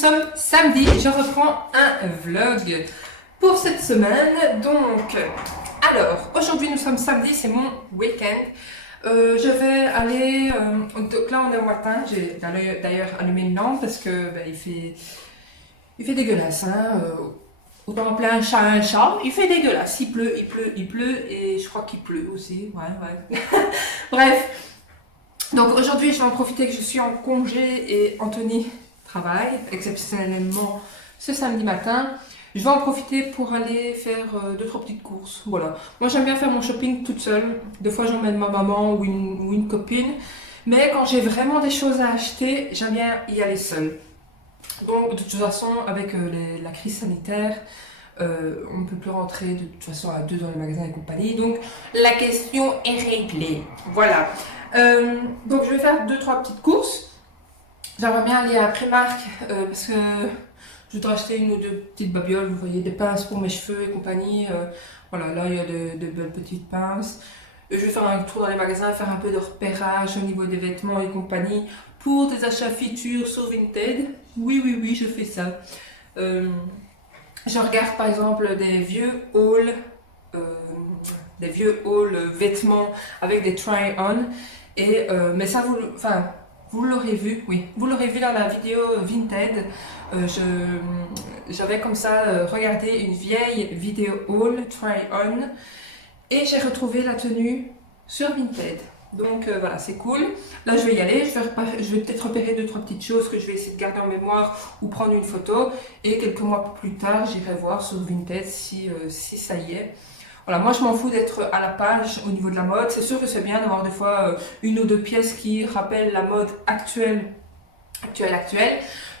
sommes samedi et je reprends un vlog pour cette semaine. Donc, alors, aujourd'hui nous sommes samedi, c'est mon week-end. Je vais aller, donc là on est au matin, j'ai d'ailleurs allumé une lampe parce que il fait dégueulasse. Hein, autant appeler un chat, il fait dégueulasse, il pleut et je crois qu'il pleut aussi, ouais. Bref, donc aujourd'hui je vais en profiter que je suis en congé et Anthony travaille exceptionnellement ce samedi matin. Je vais en profiter pour aller faire 2-3 petites courses. Voilà. Moi j'aime bien faire mon shopping toute seule. Des fois j'emmène ma maman ou une copine. Mais quand j'ai vraiment des choses à acheter, j'aime bien y aller seule. Donc de toute façon, avec la crise sanitaire, on ne peut plus rentrer de toute façon à deux dans les magasins et compagnie. Donc la question est réglée. Voilà. Donc je vais faire 2-3 petites courses. J'aimerais bien aller à Primark parce que je dois acheter une ou deux petites babioles, vous voyez, des pinces pour mes cheveux et compagnie. Voilà, là il y a de belles petites pinces. Je vais faire un tour dans les magasins, faire un peu de repérage au niveau des vêtements et compagnie pour des achats features sur Vinted. Oui, je fais ça. Je regarde par exemple des vieux hauls vêtements avec des try-on. Et mais ça, vous l'aurez vu, oui, vous l'aurez vu dans la vidéo Vinted. J'avais comme ça regardé une vieille vidéo haul try-on et j'ai retrouvé la tenue sur Vinted. Donc voilà, c'est cool. Là, je vais y aller. Je vais peut-être repérer 2-3 petites choses que je vais essayer de garder en mémoire ou prendre une photo. Et quelques mois plus tard, j'irai voir sur Vinted si ça y est. Voilà, moi je m'en fous d'être à la page au niveau de la mode. C'est sûr que c'est bien d'avoir des fois une ou deux pièces qui rappellent la mode actuelle.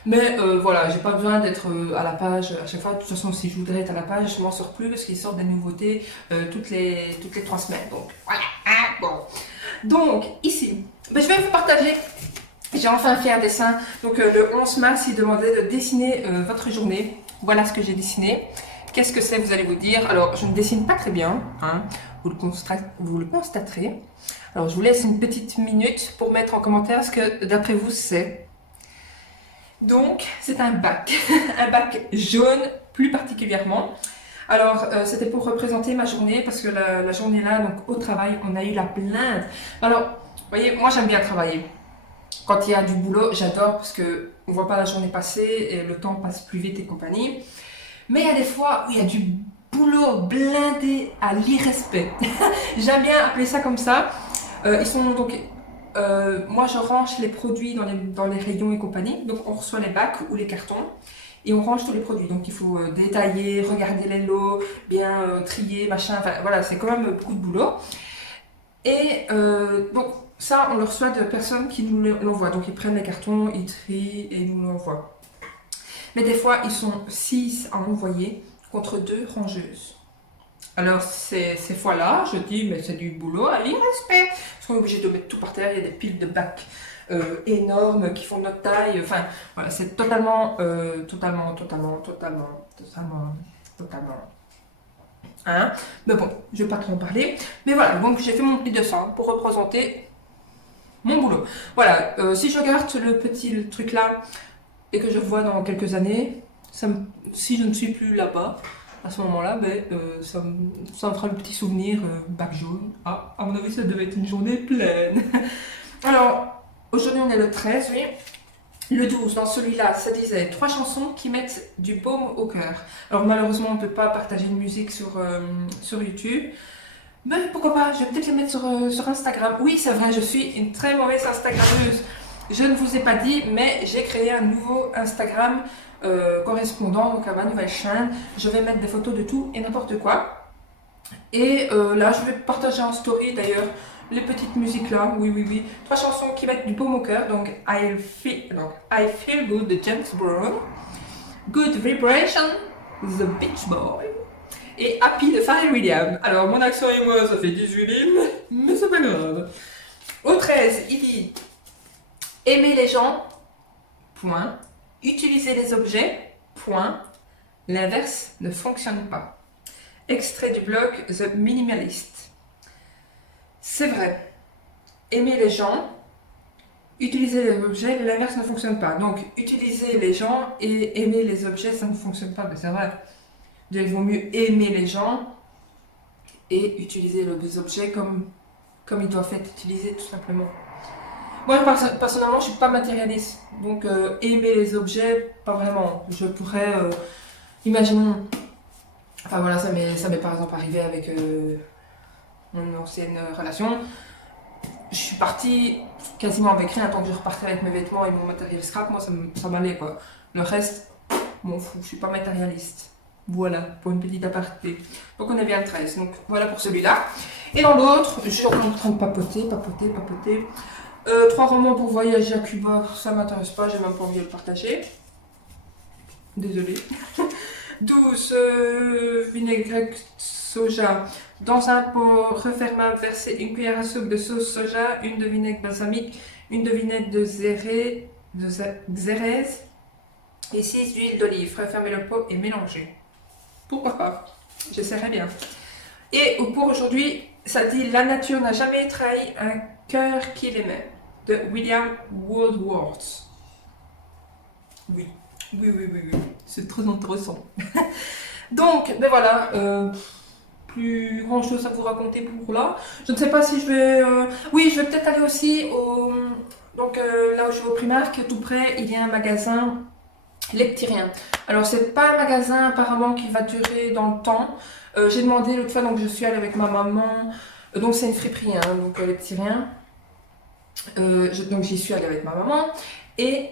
Mais voilà, j'ai pas besoin d'être à la page à chaque fois. De toute façon, si je voudrais être à la page, je m'en sors plus parce qu'ils sortent des nouveautés toutes les 3 semaines. Donc voilà, hein, bon. Donc ici, je vais vous partager. J'ai enfin fait un dessin. Donc le 11 mars, il demandait de dessiner votre journée. Voilà ce que j'ai dessiné. Qu'est-ce que c'est, vous allez vous dire. Alors, je ne dessine pas très bien, hein, vous le constaterez. Alors, je vous laisse une petite minute pour mettre en commentaire ce que, d'après vous, c'est. Donc, c'est un bac, un bac jaune plus particulièrement. Alors, c'était pour représenter ma journée, parce que la journée là, donc au travail, on a eu la plainte. Alors, vous voyez, moi j'aime bien travailler. Quand il y a du boulot, j'adore, parce que on voit pas la journée passer, et le temps passe plus vite et compagnie. Mais il y a des fois où il y a du boulot blindé à l'irrespect. J'aime bien appeler ça comme ça. Ils sont donc, moi je range les produits dans les rayons et compagnie. Donc on reçoit les bacs ou les cartons et on range tous les produits. Donc il faut détailler, regarder les lots, bien trier, machin. Enfin voilà, c'est quand même beaucoup de boulot. Et donc ça, on le reçoit de personnes qui nous l'envoient. Donc ils prennent les cartons, ils trient et ils nous l'envoient. Mais des fois, ils sont 6 à envoyer contre 2 rangeuses. Alors, ces fois-là, je dis, mais c'est du boulot à l'irrespect. Parce qu'on est obligé de mettre tout par terre, il y a des piles de bacs énormes qui font notre taille. Enfin, voilà, c'est totalement. Hein? Mais bon, je vais pas trop en parler. Mais voilà, donc j'ai fait mon petit dessin pour représenter mon boulot. Voilà, si je regarde le truc là, et que je vois dans quelques années, si je ne suis plus là-bas, à ce moment-là, ça me fera le petit souvenir bac jaune. Ah, à mon avis, ça devait être une journée pleine. Alors, aujourd'hui, on est le 13, oui. Le 12, dans celui-là, ça disait 3 chansons qui mettent du baume au cœur. Alors, malheureusement, on ne peut pas partager une musique sur YouTube. Mais pourquoi pas, je vais peut-être les mettre sur Instagram. Oui, c'est vrai, je suis une très mauvaise Instagrammeuse. Je ne vous ai pas dit, mais j'ai créé un nouveau Instagram correspondant donc à ma nouvelle chaîne. Je vais mettre des photos de tout et n'importe quoi. Et là, je vais partager en story d'ailleurs les petites musiques là. Oui. 3 chansons qui mettent du baume au cœur. Donc, I Feel Good de James Brown. Good Vibration, The Beach Boy. Et Happy de Pharrell Williams. Alors, mon accent et moi, ça fait 18 000, mais c'est pas grave. Au 13, il dit aimer les gens, point. Utiliser les objets, point. L'inverse ne fonctionne pas. Extrait du blog The Minimalist. C'est vrai. Aimer les gens, utiliser les objets, l'inverse ne fonctionne pas. Donc, utiliser les gens et aimer les objets, ça ne fonctionne pas, mais c'est vrai. Il vaut mieux aimer les gens et utiliser les objets comme ils doivent être utilisés, tout simplement. Moi, personnellement, je suis pas matérialiste. Donc, aimer les objets, pas vraiment. Je pourrais, imaginons, enfin voilà, ça m'est par exemple arrivé avec mon ancienne relation. Je suis partie quasiment avec rien tant que je repartais avec mes vêtements et mon matériel scrap. Moi, ça m'allait quoi. Le reste, m'en fous. Je suis pas matérialiste. Voilà, pour une petite aparté. Donc on est bien 13. Donc voilà pour celui-là. Et dans l'autre, je suis en train de papoter. 3 romans pour voyager à Cuba, ça m'intéresse pas, j'ai même pas envie de le partager. Désolée. 12 vinaigrettes soja dans un pot refermable, versez une cuillère à soupe de sauce soja, une de vinaigre balsamique, une de vinaigre de xérès et 6 d'huile d'olive. Refermez le pot et mélangez. Pourquoi pas? J'essaierai bien. Et pour aujourd'hui, ça dit la nature n'a jamais trahi un cœur qu'il aimait de William Wordsworth. Oui. C'est très intéressant. Donc, ben voilà, plus grand chose à vous raconter pour là. Je ne sais pas si je vais. Oui, je vais peut-être aller aussi au. Donc là où je vais au Primark, tout près, il y a un magasin leptyrien. Alors, c'est pas un magasin apparemment qui va durer dans le temps. J'ai demandé l'autre fois, donc je suis allée avec ma maman. Donc, c'est une friperie, hein, donc leptyrien. Donc, j'y suis allée avec ma maman. Et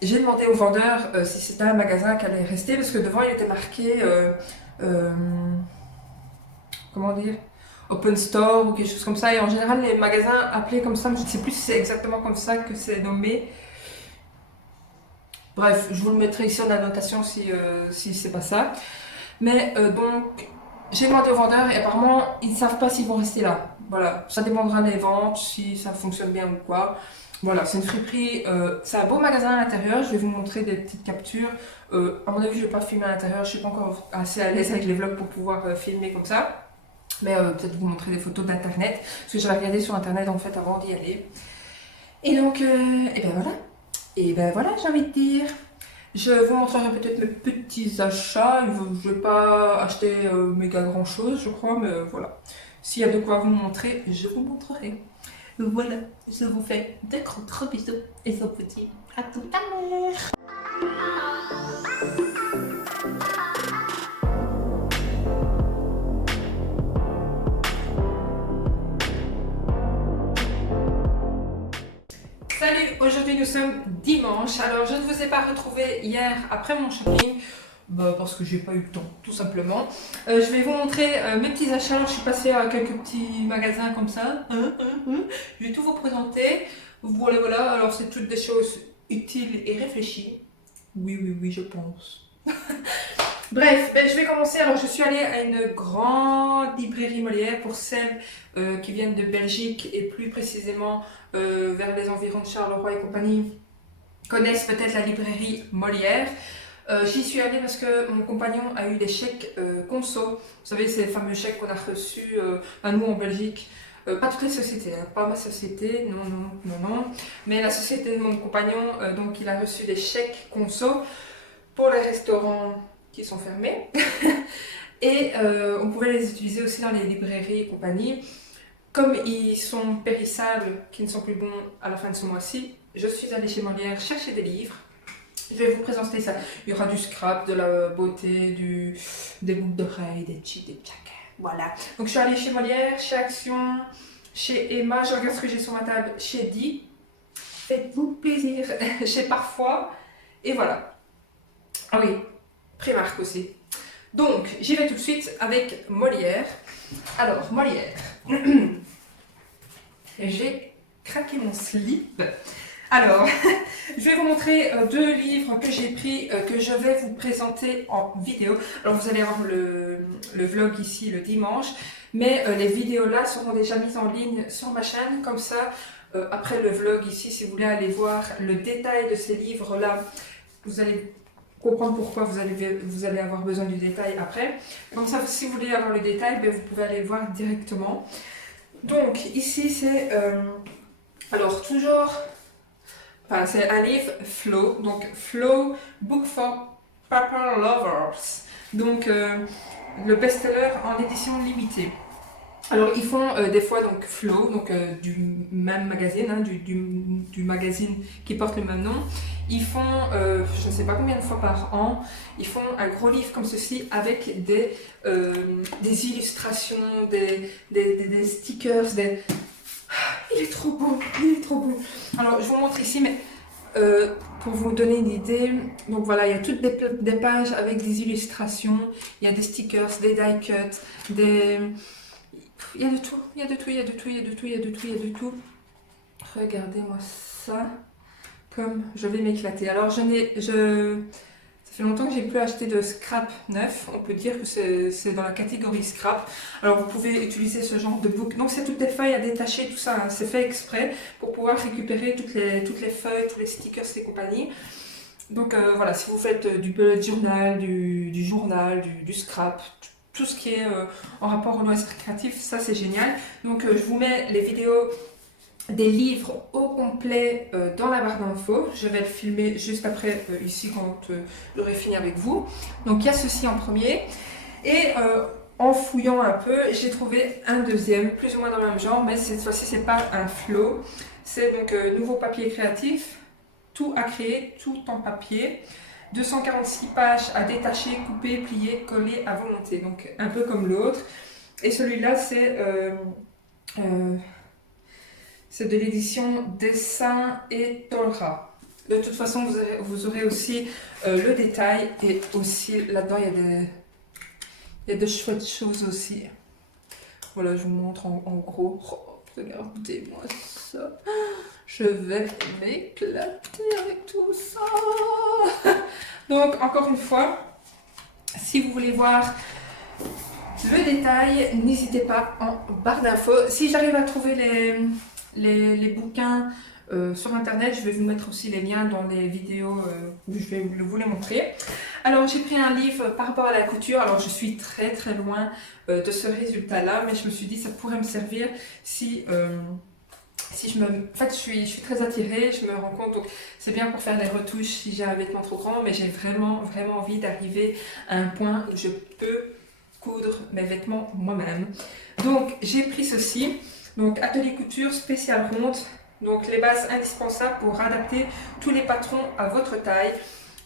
j'ai demandé au vendeur si c'était un magasin qui allait rester, parce que devant il était marqué comment dire, Open Store ou quelque chose comme ça. Et en général, les magasins appelés comme ça, je ne sais plus si c'est exactement comme ça que c'est nommé. Bref, je vous le mettrai ici en annotation si c'est pas ça. Mais donc, j'ai demandé au vendeur et apparemment, ils ne savent pas s'ils vont rester là. Voilà, ça dépendra des ventes, si ça fonctionne bien ou quoi. Voilà, c'est une friperie, c'est un beau magasin à l'intérieur, je vais vous montrer des petites captures. À mon avis, je ne vais pas filmer à l'intérieur, je ne suis pas encore assez à l'aise avec les vlogs pour pouvoir filmer comme ça. Mais peut-être vous montrer des photos d'internet, parce que j'avais regardé sur internet en fait avant d'y aller. Et donc, et ben voilà, j'ai envie de dire. Je vous montrerai peut-être mes petits achats, je ne vais pas acheter méga grand chose je crois, mais voilà. S'il y a de quoi vous montrer, je vous montrerai. Voilà, je vous fais de gros bisous et je vous dis à tout à l'heure. Salut, aujourd'hui nous sommes dimanche. Alors je ne vous ai pas retrouvé hier après mon shopping. Parce que j'ai pas eu le temps, tout simplement. Je vais vous montrer mes petits achats. Alors, je suis passée à quelques petits magasins comme ça. Je vais tout vous présenter. Voilà. Alors, c'est toutes des choses utiles et réfléchies. Oui, je pense. Bref, je vais commencer. Alors, je suis allée à une grande librairie Molière pour celles qui viennent de Belgique et plus précisément vers les environs de Charleroi et compagnie. Connaissent peut-être la librairie Molière. J'y suis allée parce que mon compagnon a eu des chèques conso. Vous savez, ces fameux chèques qu'on a reçus à nous en Belgique. Pas toutes les sociétés, hein, pas ma société, non. Mais la société de mon compagnon, donc il a reçu des chèques conso pour les restaurants qui sont fermés. Et on pouvait les utiliser aussi dans les librairies et compagnie. Comme ils sont périssables, qui ne sont plus bons à la fin de ce mois-ci, je suis allée chez Molière chercher des livres. Je vais vous présenter ça. Il y aura du scrap, de la beauté, des boucles d'oreilles, des chips, des tchacs. Voilà. Donc je suis allée chez Molière, chez Action, chez Emma. Je regarde ce que j'ai sur ma table. Chez Di. Faites-vous plaisir. Chez Parfois. Et voilà. Ah oui, Primark aussi. Donc j'y vais tout de suite avec Molière. Alors, Molière. J'ai craqué mon slip. Alors, je vais vous montrer 2 livres que j'ai pris, que je vais vous présenter en vidéo. Alors, vous allez avoir le vlog ici le dimanche, mais les vidéos là seront déjà mises en ligne sur ma chaîne. Comme ça, après le vlog ici, si vous voulez aller voir le détail de ces livres là, vous allez comprendre pourquoi vous allez avoir besoin du détail après. Comme ça, si vous voulez avoir le détail, vous pouvez aller le voir directement. Donc, ici, c'est... alors, toujours... enfin c'est un livre Flow, donc Flow Book for Paper Lovers, donc le best-seller en édition limitée. Alors ils font des fois donc Flow, donc du même magazine, hein, du magazine qui porte le même nom. Ils font, je ne sais pas combien de fois par an, ils font un gros livre comme ceci avec des illustrations, des stickers, des... Il est trop beau, il est trop beau. Alors je vous montre ici, mais pour vous donner une idée, donc voilà, il y a toutes des pages avec des illustrations, il y a des stickers, des die cuts, des... Il y a de tout, il y a de tout, il y a de tout, il y a de tout, il y a de tout, il y a de tout. Regardez-moi ça, comme je vais m'éclater. Alors ça fait longtemps que j'ai plus acheté de scrap neuf. On peut dire que c'est dans la catégorie scrap. Alors vous pouvez utiliser ce genre de book. Donc c'est toutes les feuilles à détacher, tout ça. Hein. C'est fait exprès pour pouvoir récupérer toutes les feuilles, tous les stickers et compagnie. Donc voilà, si vous faites du bullet journal, du journal, du scrap, tout ce qui est en rapport au loisir créatif, ça c'est génial. Donc je vous mets les vidéos des livres au complet dans la barre d'infos. Je vais le filmer juste après ici quand j'aurai fini avec vous. Donc il y a ceci en premier. Et en fouillant un peu, j'ai trouvé un deuxième, plus ou moins dans le même genre, mais cette fois-ci c'est pas un flow. C'est donc nouveau papier créatif, tout à créer, tout en papier. 246 pages à détacher, couper, plier, coller à volonté. Donc un peu comme l'autre. Et celui-là c'est de l'édition Dessin et Torah. De toute façon, vous aurez aussi le détail et aussi là-dedans il y a de chouettes choses aussi. Voilà, je vous montre en gros. Oh, regardez-moi ça. Je vais m'éclater avec tout ça. Donc, encore une fois, si vous voulez voir le détail, n'hésitez pas en barre d'infos. Si j'arrive à trouver les bouquins sur internet, je vais vous mettre aussi les liens dans les vidéos où je vais vous les montrer. Alors j'ai pris un livre par rapport à la couture. Alors je suis très très loin de ce résultat là, mais je me suis dit ça pourrait me servir si en fait je suis très attirée, je me rends compte, donc c'est bien pour faire des retouches si j'ai un vêtement trop grand, mais j'ai vraiment vraiment envie d'arriver à un point où je peux coudre mes vêtements moi-même. Donc j'ai pris ceci, donc atelier couture spécial ronde, donc les bases indispensables pour adapter tous les patrons à votre taille.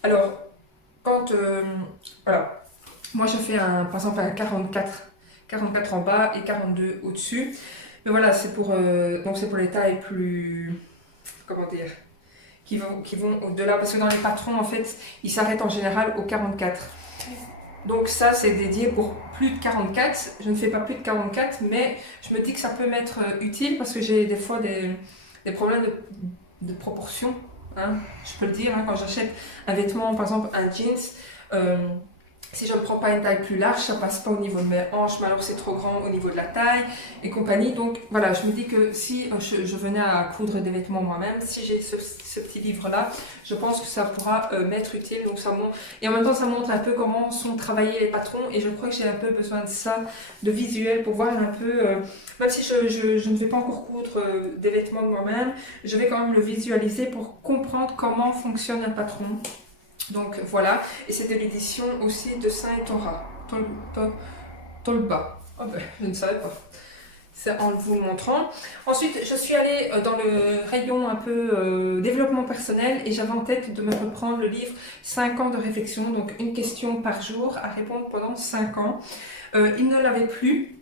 Alors quand voilà, moi je fais par exemple un 44 en bas et 42 au-dessus, mais voilà, c'est pour les tailles plus, comment dire, qui vont au-delà, parce que dans les patrons en fait ils s'arrêtent en général au 44. Donc ça c'est dédié pour plus de 44, je ne fais pas plus de 44, mais je me dis que ça peut m'être utile parce que j'ai des fois des problèmes de proportion, hein, je peux le dire, hein, quand j'achète un vêtement, par exemple un jeans, si je ne prends pas une taille plus large, ça passe pas au niveau de mes hanches, mais alors c'est trop grand au niveau de la taille et compagnie. Donc voilà, je me dis que si je venais à coudre des vêtements moi-même, si j'ai ce petit livre-là, je pense que ça pourra m'être utile. Donc ça montre, et en même temps, ça montre un peu comment sont travaillés les patrons. Et je crois que j'ai un peu besoin de ça, de visuel, pour voir un peu, même si je ne vais pas encore coudre des vêtements de moi-même, je vais quand même le visualiser pour comprendre comment fonctionne un patron. Donc voilà, et c'est de l'édition aussi de Saint Torah, Tolba. Oh ben, je ne savais pas. C'est en vous le montrant. Ensuite, je suis allée dans le rayon un peu développement personnel et j'avais en tête de me reprendre le livre 5 ans de réflexion, donc une question par jour à répondre pendant 5 ans. Il ne l'avait plus.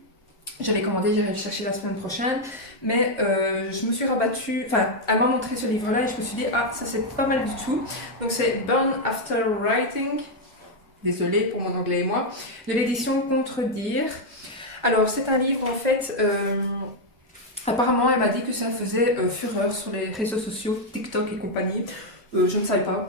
J'avais commandé, j'irai le chercher la semaine prochaine, mais je me suis rabattue, enfin, elle m'a montré ce livre-là et je me suis dit, ah, ça c'est pas mal du tout. Donc c'est Burn After Writing, désolée pour mon anglais et moi, de l'édition Contredire. Alors c'est un livre en fait, apparemment elle m'a dit que ça faisait fureur sur les réseaux sociaux, TikTok et compagnie. Je ne savais pas.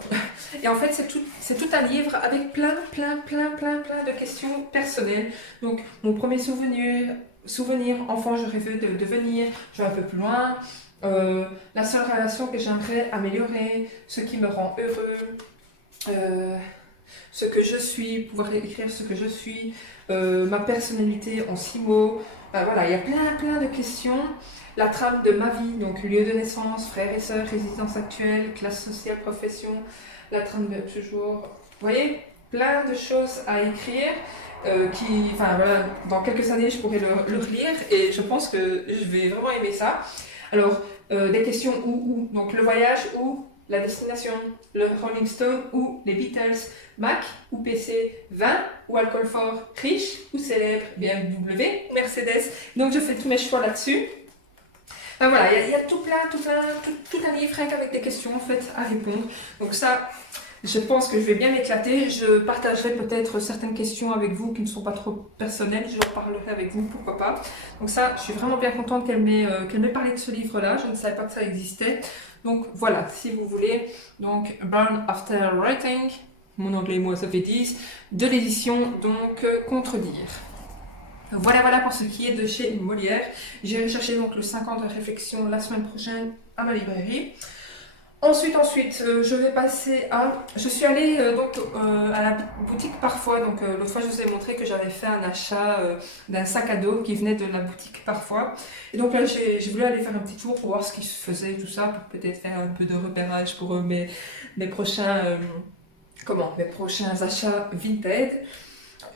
Et en fait, c'est tout un livre avec plein de questions personnelles. Donc, mon premier souvenir, enfant, je rêvais de devenir, je vais un peu plus loin. La seule relation que j'aimerais améliorer, ce qui me rend heureux. ce que je suis, pouvoir écrire ce que je suis, ma personnalité en 6 mots. Voilà, il y a plein de questions. La trame de ma vie, donc lieu de naissance, frères et sœurs, résidence actuelle, classe sociale, profession, la trame de toujours. Vous voyez, plein de choses à écrire. Enfin voilà, dans quelques années je pourrai le relire et je pense que je vais vraiment aimer ça. Alors, des questions où, donc le voyage où, la destination, le Rolling Stone ou les Beatles, Mac ou PC, vin ou alcool fort, riche ou célèbre, BMW, Mercedes. Donc je fais tous mes choix là-dessus. Ben voilà, il y a tout un livre rien qu'avec des questions en fait à répondre. Donc ça, je pense que je vais bien m'éclater. Je partagerai peut-être certaines questions avec vous qui ne sont pas trop personnelles. Je en parlerai avec vous, pourquoi pas. Donc ça, je suis vraiment bien contente qu'elle m'ait parlé de ce livre-là. Je ne savais pas que ça existait. Donc voilà, si vous voulez. Donc Burn After Writing, mon anglais moi ça fait 10, de l'édition donc Contredire. Voilà pour ce qui est de chez Molière. J'irai chercher donc le 50 de réflexion la semaine prochaine à ma librairie. Ensuite, je vais passer à... Je suis allée à la boutique Parfois. Donc l'autre fois, je vous ai montré que j'avais fait un achat d'un sac à dos qui venait de la boutique Parfois. Et donc là, j'ai voulu aller faire un petit tour pour voir ce qui se faisait et tout ça, pour peut-être faire un peu de repérage pour mes prochains achats Vinted.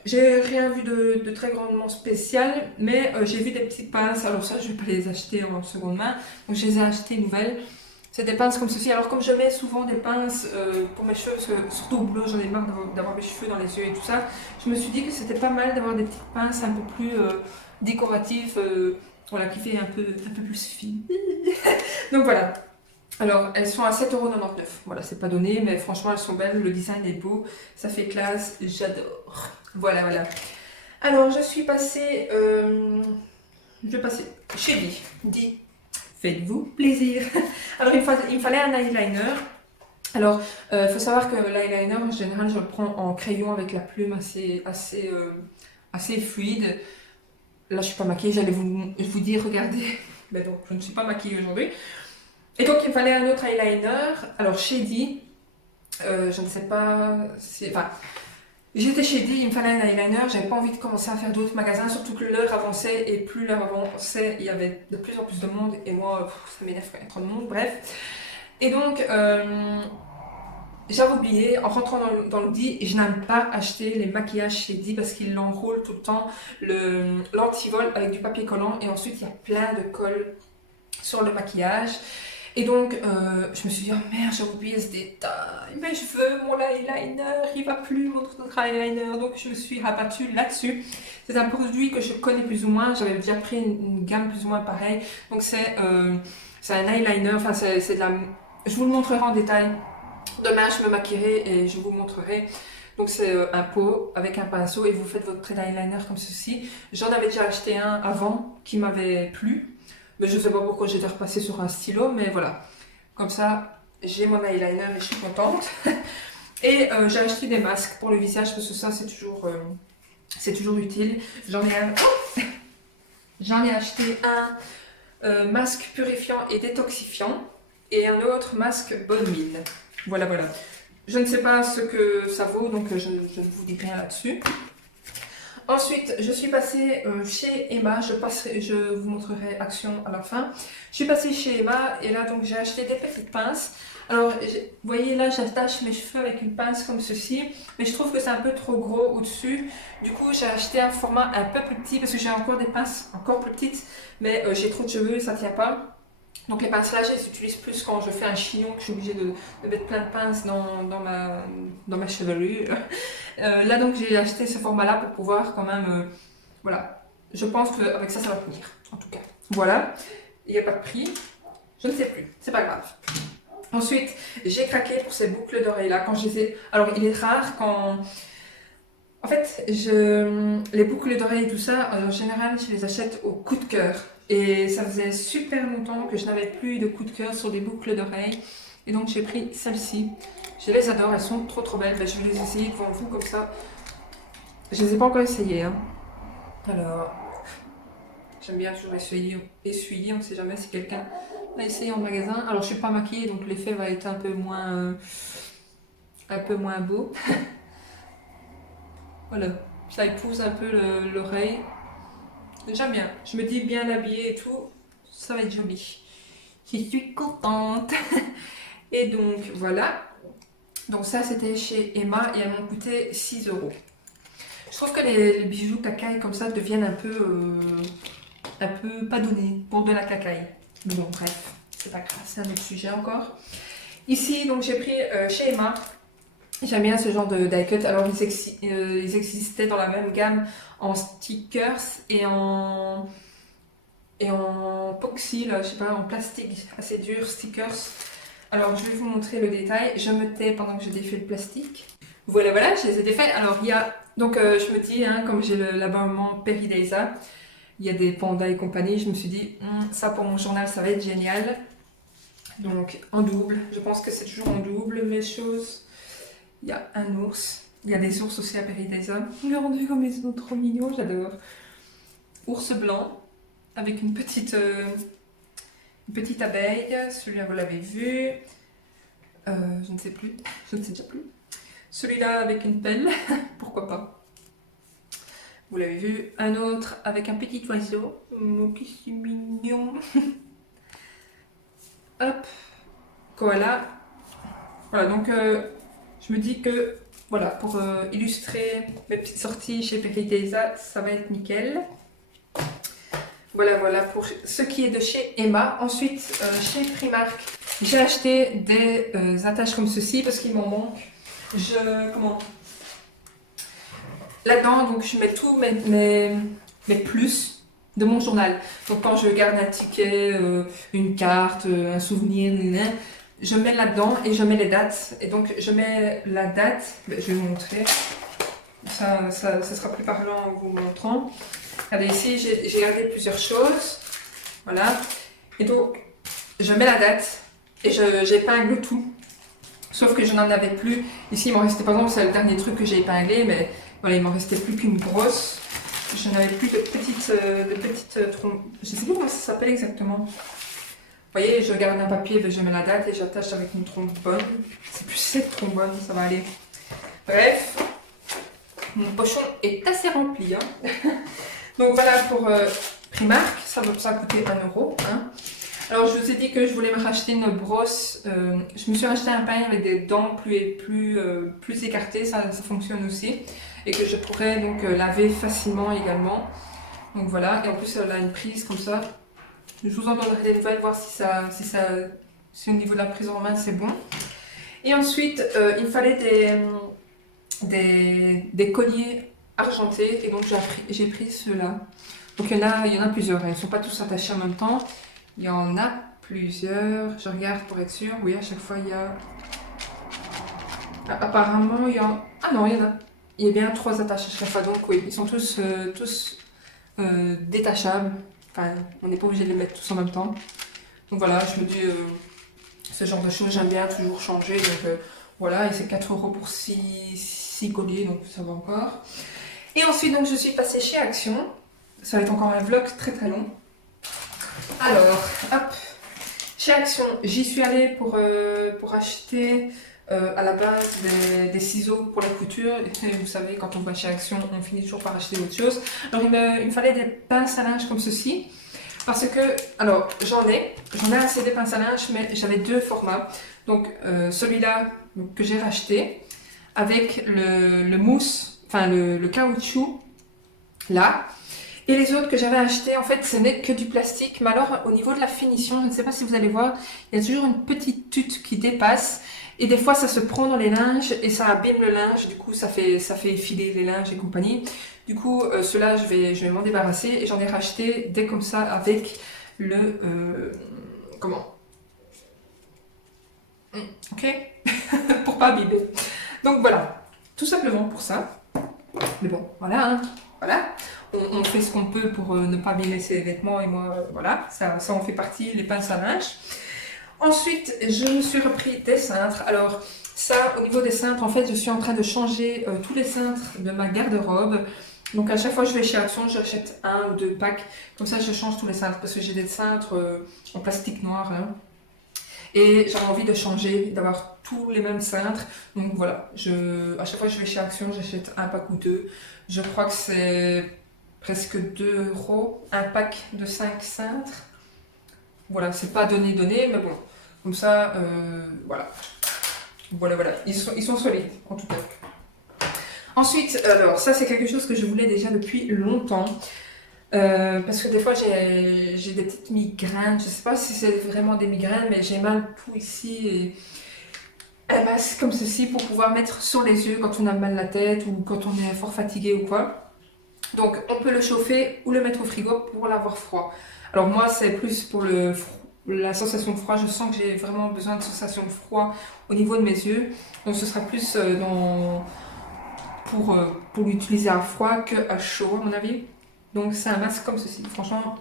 J'ai rien vu de très grandement spécial, mais j'ai vu des petites pinces. Alors ça, je vais pas les acheter en seconde main. Donc je les ai achetées nouvelles. C'est des pinces comme ceci. Alors comme je mets souvent des pinces pour mes cheveux, parce que surtout au boulot, j'en ai marre d'avoir mes cheveux dans les yeux et tout ça, je me suis dit que c'était pas mal d'avoir des petites pinces un peu plus décoratives, voilà, qui fait un peu plus fine. Donc voilà. Alors, elles sont à 7,99 €. Voilà, c'est pas donné, mais franchement, elles sont belles. Le design est beau, ça fait classe, j'adore. Voilà. Alors, je suis passée... je vais passer chez Di. Faites-vous plaisir. Alors, il me fallait un eyeliner. Alors, il faut savoir que l'eyeliner, en général, je le prends en crayon avec la plume assez fluide. Là, je suis pas maquillée, j'allais vous dire, regardez. Mais donc, je ne suis pas maquillée aujourd'hui. Et donc, il me fallait un autre eyeliner. Alors, chez Di, je ne sais pas si... Enfin, j'étais chez Di, il me fallait un eyeliner. J'avais pas envie de commencer à faire d'autres magasins, surtout que l'heure avançait. Et plus l'heure avançait, il y avait de plus en plus de monde. Et moi, ça m'énerve quand il y a trop de monde. Bref. Et donc, j'avais oublié, en rentrant dans le Di, je n'aime pas acheter les maquillages chez Di parce qu'ils l'enroulent tout le temps, l'antivol avec du papier collant. Et ensuite, il y a plein de colle sur le maquillage. Et donc, je me suis dit, oh merde, j'ai oublié ce détail, mais je veux mon eyeliner, il va plus, mon autre eyeliner. Donc, je me suis rabattue là-dessus. C'est un produit que je connais plus ou moins, j'avais déjà pris une gamme plus ou moins pareille. Donc, c'est un eyeliner, enfin, c'est de la... Je vous le montrerai en détail. Demain, je me maquillerai et je vous montrerai. Donc, c'est un pot avec un pinceau et vous faites votre trait d'eyeliner comme ceci. J'en avais déjà acheté un avant qui m'avait plu. Mais je ne sais pas pourquoi j'étais repassée sur un stylo, mais voilà. Comme ça, j'ai mon eyeliner et je suis contente. Et j'ai acheté des masques pour le visage parce que ça, c'est toujours utile. J'en ai acheté un masque purifiant et détoxifiant et un autre masque bonne mine. Voilà. Je ne sais pas ce que ça vaut, donc je ne vous dis rien là-dessus. Ensuite, je suis passée chez Emma, je vous montrerai Action à la fin. Je suis passée chez Emma et là donc j'ai acheté des petites pinces. Alors, vous voyez là, j'attache mes cheveux avec une pince comme ceci, mais je trouve que c'est un peu trop gros au-dessus. Du coup, j'ai acheté un format un peu plus petit parce que j'ai encore des pinces encore plus petites, mais j'ai trop de cheveux et ça ne tient pas. Donc les pinces là, je les utilise plus quand je fais un chignon, que je suis obligée de mettre plein de pinces dans ma chevelure. Là donc j'ai acheté ce format là pour pouvoir quand même, voilà, je pense qu'avec ça va tenir, en tout cas. Voilà, il n'y a pas de prix, je ne sais plus, c'est pas grave. Ensuite, j'ai craqué pour ces boucles d'oreilles là, quand je les ai... Alors il est rare quand... En fait, les boucles d'oreilles et tout ça, en général, je les achète au coup de cœur. Et ça faisait super longtemps que je n'avais plus de coup de cœur sur des boucles d'oreilles. Et donc, j'ai pris celles-ci. Je les adore, elles sont trop belles. Ben, je vais les essayer devant vous comme ça. Je les ai pas encore essayées. Hein. Alors, j'aime bien toujours essuyer. On ne sait jamais si quelqu'un l'a essayé en magasin. Alors, je suis pas maquillée, donc l'effet va être un peu moins beau. Voilà, ça épouse un peu l'oreille. J'aime bien. Je me dis bien habillée et tout, ça va être joli. Je suis contente. Et donc voilà. Donc ça c'était chez Emma et elles m'ont coûté 6 euros. Je trouve que les bijoux cacaille comme ça deviennent un peu pas donnés pour de la cacaille. Mais bon bref, c'est pas grave, c'est un autre sujet encore. Ici donc j'ai pris chez Emma. J'aime bien ce genre de die cut. Alors ils existaient dans la même gamme en stickers et en poxy, là, je sais pas, en plastique assez dur, stickers. Alors je vais vous montrer le détail. Je me tais pendant que je défais le plastique. Voilà, voilà, je les ai défaits. Alors il y a, donc je me dis, hein, comme j'ai l'abonnement Peridaisa, il y a des pandas et compagnie, je me suis dit, ça pour mon journal, ça va être génial. Donc en double, je pense que c'est toujours en double mes choses. Il y a un ours, il y a des ours aussi à Peridaisa. Regardez comme ils sont trop mignons, j'adore. Ours blanc avec une petite abeille, celui-là vous l'avez vu. Je ne sais plus, je ne sais déjà plus. Celui-là avec une pelle, pourquoi pas. Vous l'avez vu. Un autre avec un petit oiseau, qui est mignon. Hop, koala. Voilà, donc je me dis que voilà, pour illustrer mes petites sorties chez Peridaisa, ça va être nickel. Voilà, voilà pour ce qui est de chez Emma. Ensuite, chez Primark, j'ai acheté des attaches comme ceci parce qu'il m'en manque. Là-dedans, donc je mets tous mes plus de mon journal. Donc quand je garde un ticket, une carte, un souvenir, je mets là-dedans et je mets les dates. Et donc je mets la date, je vais vous montrer. Ça sera plus parlant en vous montrant. Regardez ici, j'ai gardé plusieurs choses. Voilà. Et donc, je mets la date et j'épingle tout. Sauf que je n'en avais plus. Ici, il m'en restait, par exemple, c'est le dernier truc que j'ai épinglé, mais voilà, il m'en restait plus qu'une grosse. Je n'avais plus de petites trompes. Je ne sais plus comment ça s'appelle exactement. Vous voyez, je garde un papier, je mets la date et j'attache avec une trombone. C'est plus cette trombone, ça va aller. Bref, mon pochon est assez rempli. Hein. Donc voilà pour Primark, ça a coûté 1 euro. Hein. Alors je vous ai dit que je voulais me racheter une brosse. Je me suis racheté un pain avec des dents plus écartées, ça fonctionne aussi. Et que je pourrais donc laver facilement également. Donc voilà, et en plus elle a une prise comme ça. Je vous en donnerai des nouvelles, voir si au niveau de la prise en main c'est bon. Et ensuite il me fallait des colliers argentés et donc j'ai pris ceux-là. Donc il y en a plusieurs, ils ne sont pas tous attachés en même temps. Il y en a plusieurs, je regarde pour être sûre. Oui, à chaque fois il y a... Apparemment il y a... Ah non, il y en a. Il y a bien 3 attaches à chaque fois, donc oui, ils sont tous détachables. Enfin, on n'est pas obligé de les mettre tous en même temps. Donc voilà, je me dis, ce genre de choses, j'aime bien toujours changer. Donc voilà, et c'est 4 euros pour 6 colliers, donc ça va encore. Et ensuite, donc, je suis passée chez Action. Ça va être encore un vlog très très long. Alors, hop, chez Action, j'y suis allée pour acheter à la base des ciseaux pour la couture. Et vous savez, quand on va chez Action, on finit toujours par acheter autre chose. Alors, il me fallait des pinces à linge comme ceci. Parce que, alors, j'en ai assez des pinces à linge, mais j'avais 2 formats. Donc, celui-là que j'ai racheté avec le mousse, enfin le caoutchouc, là. Et les autres que j'avais achetés, en fait, ce n'est que du plastique. Mais alors, au niveau de la finition, je ne sais pas si vous allez voir, il y a toujours une petite tute qui dépasse. Et des fois, ça se prend dans les linges et ça abîme le linge. Du coup, ça fait effiler les linges et compagnie. Du coup, ceux-là, je vais m'en débarrasser. Et j'en ai racheté des comme ça avec le... comment? Ok. Pour pas abîmer. Donc voilà. Tout simplement pour ça. Mais bon, voilà. Hein. Voilà. On fait ce qu'on peut pour ne pas abîmer ses vêtements. Et moi, voilà. Ça en fait partie, les pinces à linge. Ensuite, je me suis repris des cintres. Alors, ça, au niveau des cintres, en fait, je suis en train de changer tous les cintres de ma garde-robe. Donc, à chaque fois que je vais chez Action, j'achète 1 ou 2 packs. Comme ça, je change tous les cintres parce que j'ai des cintres en plastique noir. Hein. Et j'avais envie de changer, d'avoir tous les mêmes cintres. Donc voilà, à chaque fois que je vais chez Action, j'achète un pack ou deux. Je crois que c'est presque 2 € un pack de 5 cintres. Voilà, c'est pas donné, mais bon, comme ça, voilà. Voilà, ils sont solides en tout cas. Ensuite, alors ça c'est quelque chose que je voulais déjà depuis longtemps. Parce que des fois j'ai des petites migraines, je sais pas si c'est vraiment des migraines, mais j'ai mal tout ici et un masque comme ceci pour pouvoir mettre sur les yeux quand on a mal la tête ou quand on est fort fatigué ou quoi. Donc on peut le chauffer ou le mettre au frigo pour l'avoir froid. Alors moi c'est plus pour la sensation de froid, je sens que j'ai vraiment besoin de sensation de froid au niveau de mes yeux. Donc ce sera plus pour l'utiliser à froid que à chaud à mon avis. Donc c'est un masque comme ceci. Franchement,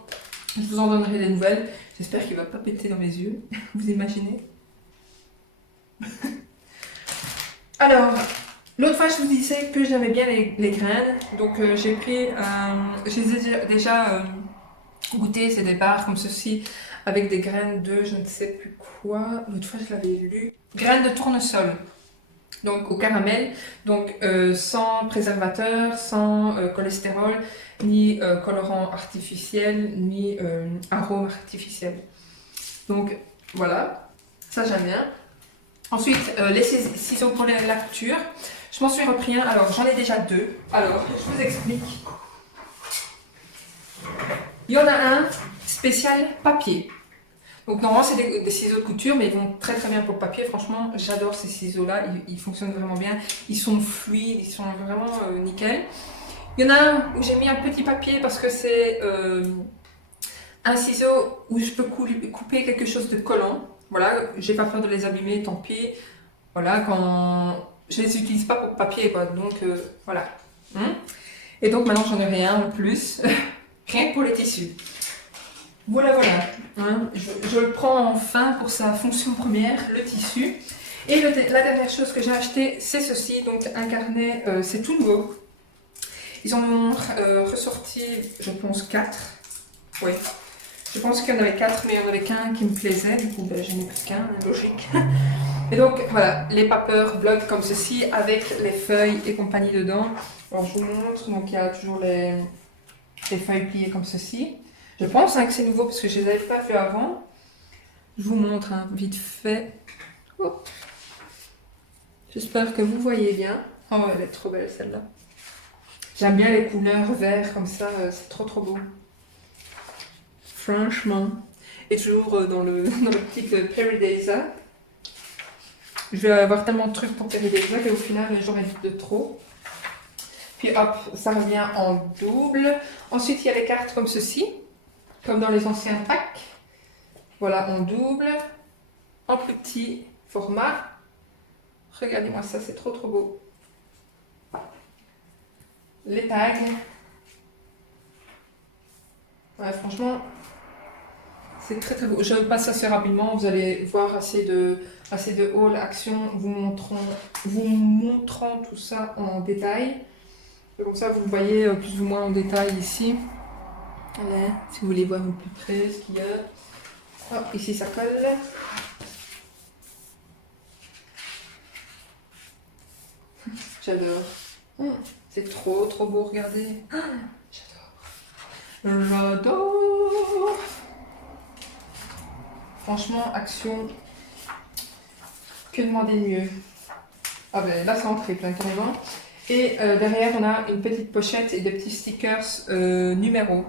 je vous en donnerai des nouvelles. J'espère qu'il ne va pas péter dans mes yeux. Vous imaginez? Alors, l'autre fois je vous disais que j'aimais bien les graines. Donc j'ai pris, je les ai déjà goûté. C'est des barres comme ceci avec des graines de je ne sais plus quoi. L'autre fois je l'avais lu. Graines de tournesol. Donc au caramel, donc sans préservateur, sans cholestérol, ni colorant artificiel, ni arôme artificiel. Donc voilà, ça j'aime bien. Ensuite, les ciseaux pour la couture. Je m'en suis repris un, alors j'en ai déjà deux. Alors, je vous explique. Il y en a un spécial papier. Donc normalement c'est des ciseaux de couture, mais ils vont très très bien pour le papier. Franchement, j'adore ces ciseaux-là, ils fonctionnent vraiment bien. Ils sont fluides, ils sont vraiment nickel. Il y en a un où j'ai mis un petit papier parce que c'est un ciseau où je peux couper quelque chose de collant. Voilà, j'ai pas peur de les abîmer, tant pis. Voilà, quand je les utilise pas pour le papier, quoi. Donc voilà. Et donc maintenant j'en ai rien en plus, rien que pour les tissus. Voilà. Hein, je le prends enfin pour sa fonction première, le tissu. Et la dernière chose que j'ai acheté, c'est ceci, donc un carnet, c'est tout nouveau. Ils en ont ressorti, je pense, 4. Oui, je pense qu'il y en avait 4, mais il n'y en avait qu'un qui me plaisait, du coup ben, j'en ai plus qu'un, logique. Et donc voilà, les paper blocs comme ceci, avec les feuilles et compagnie dedans. Alors je vous montre, donc il y a toujours les feuilles pliées comme ceci. Je pense que c'est nouveau parce que je ne les avais pas vus avant. Je vous montre vite fait. Hop. J'espère que vous voyez bien. Oh, elle est trop belle celle-là. J'aime bien les couleurs vert comme ça, c'est trop beau. Franchement. Et toujours dans l'optique de Paradisa. Je vais avoir tellement de trucs pour Paradisa qu'au final j'aurai de trop. Puis hop, ça revient en double. Ensuite il y a les cartes comme ceci. Comme dans les anciens packs. Voilà, en double, en plus petit format. Regardez-moi ça, c'est trop beau. Les tags. Ouais, franchement, c'est très beau. Je passe assez rapidement, vous allez voir assez de haul action vous montrant tout ça en détail. Et comme ça, vous voyez plus ou moins en détail ici. Voilà, si vous voulez voir un peu plus près ce qu'il y a. Oh, ici ça colle. J'adore. C'est trop beau, regardez. J'adore. Franchement, Action. Que demander de mieux? Ah ben là c'est en triple, hein, carrément. Et derrière on a une petite pochette et des petits stickers numéros.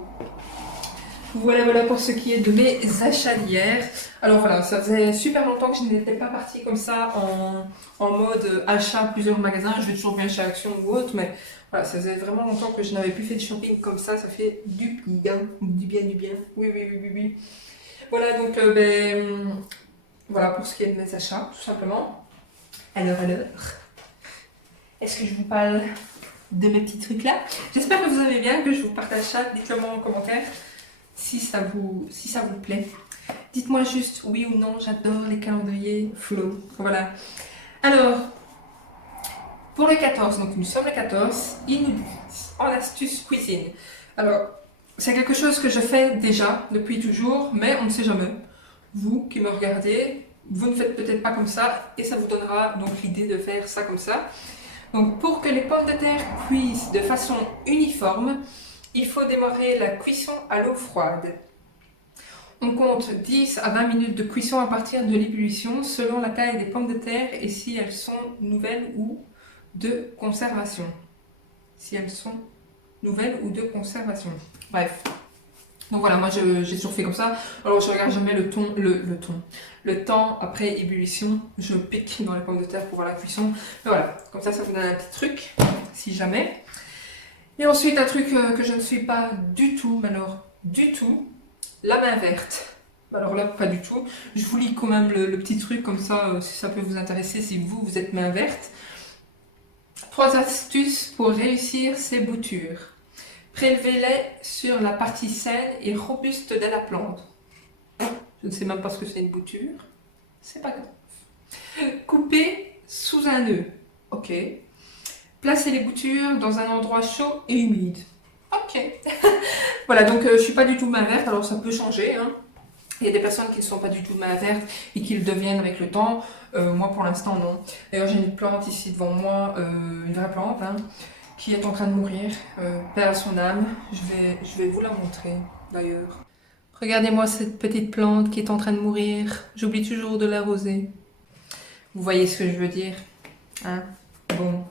Voilà pour ce qui est de mes achats d'hier. Alors voilà, ça faisait super longtemps que je n'étais pas partie comme ça en mode achat plusieurs magasins. Je vais toujours bien chez Action ou autre, mais voilà, ça faisait vraiment longtemps que je n'avais plus fait de shopping comme ça. Ça fait du bien. Oui. Voilà, donc voilà pour ce qui est de mes achats, tout simplement. Alors, est-ce que je vous parle de mes petits trucs là? J'espère que vous aimez bien, que je vous partage ça. Dites-le moi en commentaire. Si ça vous plaît. Dites-moi juste oui ou non, j'adore les calendriers flow. Voilà. Alors, pour le 14, donc nous sommes le 14, ils nous disent en astuce cuisine. Alors, c'est quelque chose que je fais déjà depuis toujours, mais on ne sait jamais. Vous qui me regardez, vous ne faites peut-être pas comme ça et ça vous donnera donc l'idée de faire ça comme ça. Donc pour que les pommes de terre cuisent de façon uniforme, il faut démarrer la cuisson à l'eau froide. On compte 10 à 20 minutes de cuisson à partir de l'ébullition selon la taille des pommes de terre et si elles sont nouvelles ou de conservation. Si elles sont nouvelles ou de conservation. Bref. Donc voilà, moi j'ai toujours fait comme ça. Alors je regarde jamais le temps après ébullition. Je pique dans les pommes de terre pour voir la cuisson. Mais voilà, comme ça vous donne un petit truc, si jamais. Et ensuite un truc que je ne suis pas du tout, mais alors du tout, la main verte. Alors là, pas du tout. Je vous lis quand même le petit truc, comme ça, si ça peut vous intéresser, si vous êtes main verte. 3 astuces pour réussir ces boutures. Prélevez-les sur la partie saine et robuste de la plante. Je ne sais même pas ce que c'est une bouture. C'est pas grave. Coupez sous un nœud. Ok. Placez les boutures dans un endroit chaud et humide. Ok. Voilà, donc je suis pas du tout main verte, alors ça peut changer. Hein. Il y a des personnes qui ne sont pas du tout main verte et qui le deviennent avec le temps. Moi, pour l'instant, non. D'ailleurs, j'ai une plante ici devant moi, une vraie plante, hein, qui est en train de mourir. Paix à son âme. Je vais vous la montrer, d'ailleurs. Regardez-moi cette petite plante qui est en train de mourir. J'oublie toujours de l'arroser. Vous voyez ce que je veux dire, hein? Bon.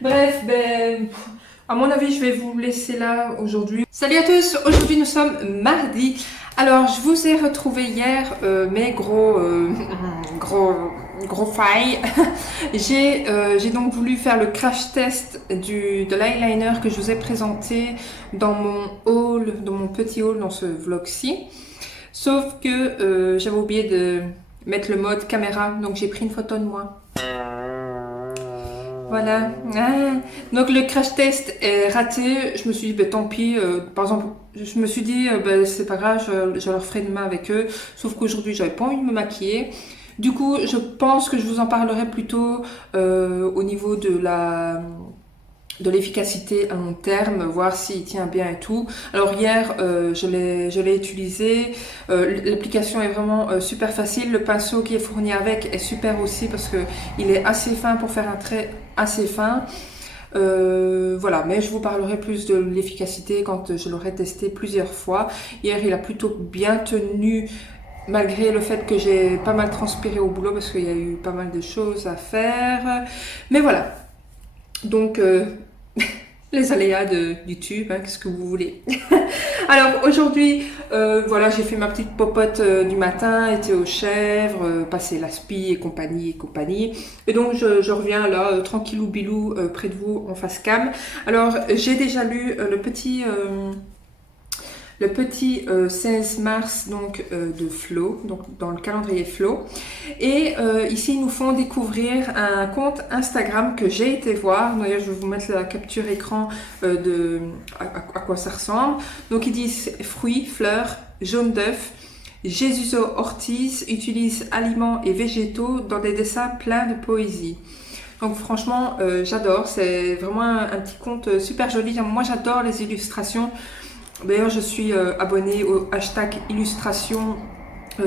Bref, ben... À mon avis, je vais vous laisser là aujourd'hui. Salut à tous, aujourd'hui nous sommes mardi. Alors, je vous ai retrouvé hier mes gros failles. J'ai donc voulu faire le crash test de l'eyeliner que je vous ai présenté dans mon haul, dans mon petit haul dans ce vlog-ci. Sauf que j'avais oublié de mettre le mode caméra, donc j'ai pris une photo de moi. Voilà. Ah. Donc le crash test est raté. Je me suis dit, bah, tant pis. Par exemple, je me suis dit, bah, c'est pas grave, je leur ferai demain avec eux. Sauf qu'aujourd'hui, j'avais pas envie de me maquiller. Du coup, je pense que je vous en parlerai plutôt au niveau de l'efficacité à long terme, voir s'il tient bien et tout. Alors hier, je l'ai utilisé. L'application est vraiment super facile. Le pinceau qui est fourni avec est super aussi parce que il est assez fin pour faire un trait assez fin. Voilà, mais je vous parlerai plus de l'efficacité quand je l'aurai testé plusieurs fois. Hier, il a plutôt bien tenu malgré le fait que j'ai pas mal transpiré au boulot parce qu'il y a eu pas mal de choses à faire. Mais voilà. Donc, les aléas de YouTube, hein, qu'est-ce que vous voulez. Alors aujourd'hui, voilà, j'ai fait ma petite popote du matin, été aux chèvres, passé l'aspi et compagnie. Et donc je reviens là, tranquillou bilou, près de vous, en face cam. Alors j'ai déjà lu le petit 16 mars donc de Flo, donc dans le calendrier Flo. Et ici, ils nous font découvrir un compte Instagram que j'ai été voir. D'ailleurs, je vais vous mettre la capture écran à quoi ça ressemble. Donc, ils disent fruits, fleurs, jaune d'œuf. Jésus Ortiz utilise aliments et végétaux dans des dessins pleins de poésie. Donc franchement, j'adore. C'est vraiment un petit compte super joli. Moi, j'adore les illustrations. D'ailleurs, je suis abonnée au hashtag illustration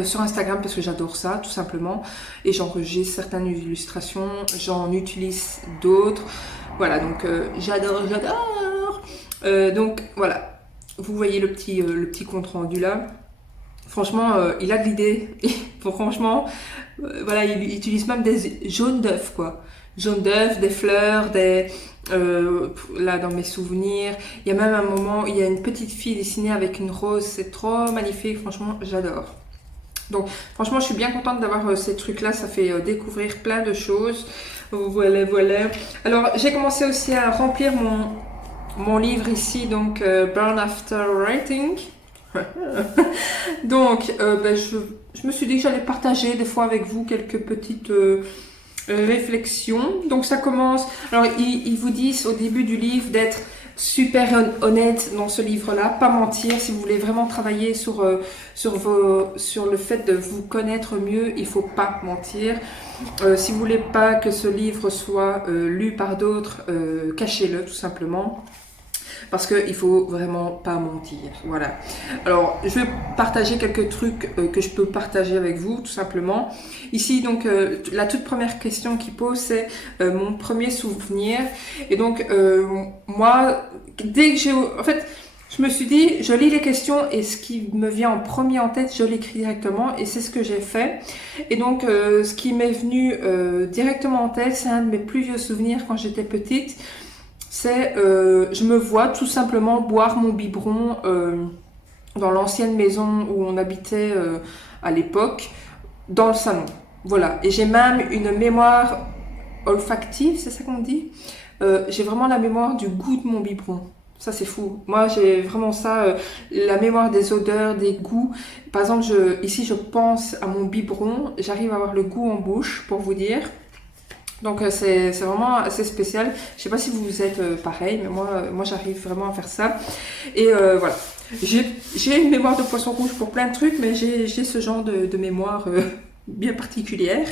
sur Instagram parce que j'adore ça, tout simplement. Et j'enregistre certaines illustrations, j'en utilise d'autres. Voilà, donc j'adore. Donc voilà, vous voyez le petit compte rendu là. Franchement, il a de l'idée. Franchement, voilà, il utilise même des jaunes d'œufs, quoi. Jaunes d'œufs, des fleurs, là dans mes souvenirs, il y a même un moment, il y a une petite fille dessinée avec une rose, c'est trop magnifique, franchement, j'adore. Donc, franchement, je suis bien contente d'avoir ces trucs-là, ça fait découvrir plein de choses. Voilà. Alors, j'ai commencé aussi à remplir mon livre ici, donc Burn After Writing. Donc, je me suis dit que j'allais partager des fois avec vous quelques petites réflexions. Donc ça commence, alors ils vous disent au début du livre d'être super honnête dans ce livre-là, pas mentir. Si vous voulez vraiment travailler sur le fait de vous connaître mieux, il faut pas mentir. Si vous voulez pas que ce livre soit lu par d'autres, cachez-le tout simplement. parce qu'il faut vraiment pas mentir. Voilà. Alors, je vais partager quelques trucs que je peux partager avec vous, tout simplement. Ici, donc, la toute première question qu'il pose, c'est mon premier souvenir. Et donc, moi, dès que j'ai... En fait, je me suis dit, je lis les questions et ce qui me vient en premier en tête, je l'écris directement et c'est ce que j'ai fait. Et donc, ce qui m'est venu directement en tête, c'est un de mes plus vieux souvenirs quand j'étais petite. C'est, je me vois tout simplement boire mon biberon dans l'ancienne maison où on habitait à l'époque, dans le salon. Voilà. Et j'ai même une mémoire olfactive, c'est ça qu'on dit? J'ai vraiment la mémoire du goût de mon biberon. Ça, c'est fou. Moi, j'ai vraiment ça, la mémoire des odeurs, des goûts. Par exemple, ici, je pense à mon biberon. J'arrive à avoir le goût en bouche, pour vous dire. Donc, c'est vraiment assez spécial. Je sais pas si vous êtes pareil, mais moi j'arrive vraiment à faire ça. Et voilà. J'ai une mémoire de poisson rouge pour plein de trucs, mais j'ai ce genre de mémoire bien particulière.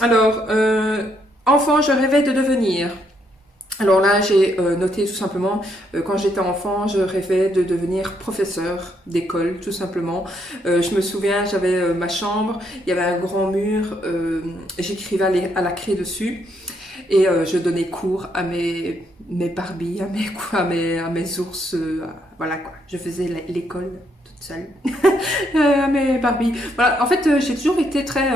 Alors, enfant, je rêvais de devenir... Alors là, j'ai noté tout simplement, quand j'étais enfant, je rêvais de devenir professeur d'école, tout simplement. Je me souviens, j'avais ma chambre, il y avait un grand mur, j'écrivais à la craie dessus et je donnais cours à mes Barbies, à mes ours, voilà quoi. Je faisais l'école toute seule à mes Barbies. Voilà, en fait, j'ai toujours été très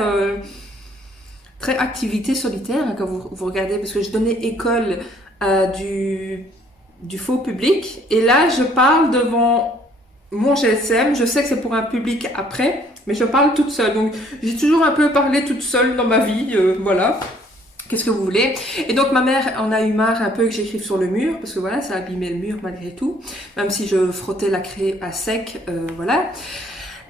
activité solitaire hein, quand vous regardez, parce que je donnais école à du faux public. Et là, je parle devant mon GSM. Je sais que c'est pour un public après, mais je parle toute seule. Donc, j'ai toujours un peu parlé toute seule dans ma vie. Voilà. Qu'est-ce que vous voulez? Et donc, ma mère en a eu marre un peu que j'écrive sur le mur, parce que voilà, ça abîmait le mur malgré tout. Même si je frottais la craie à sec, voilà.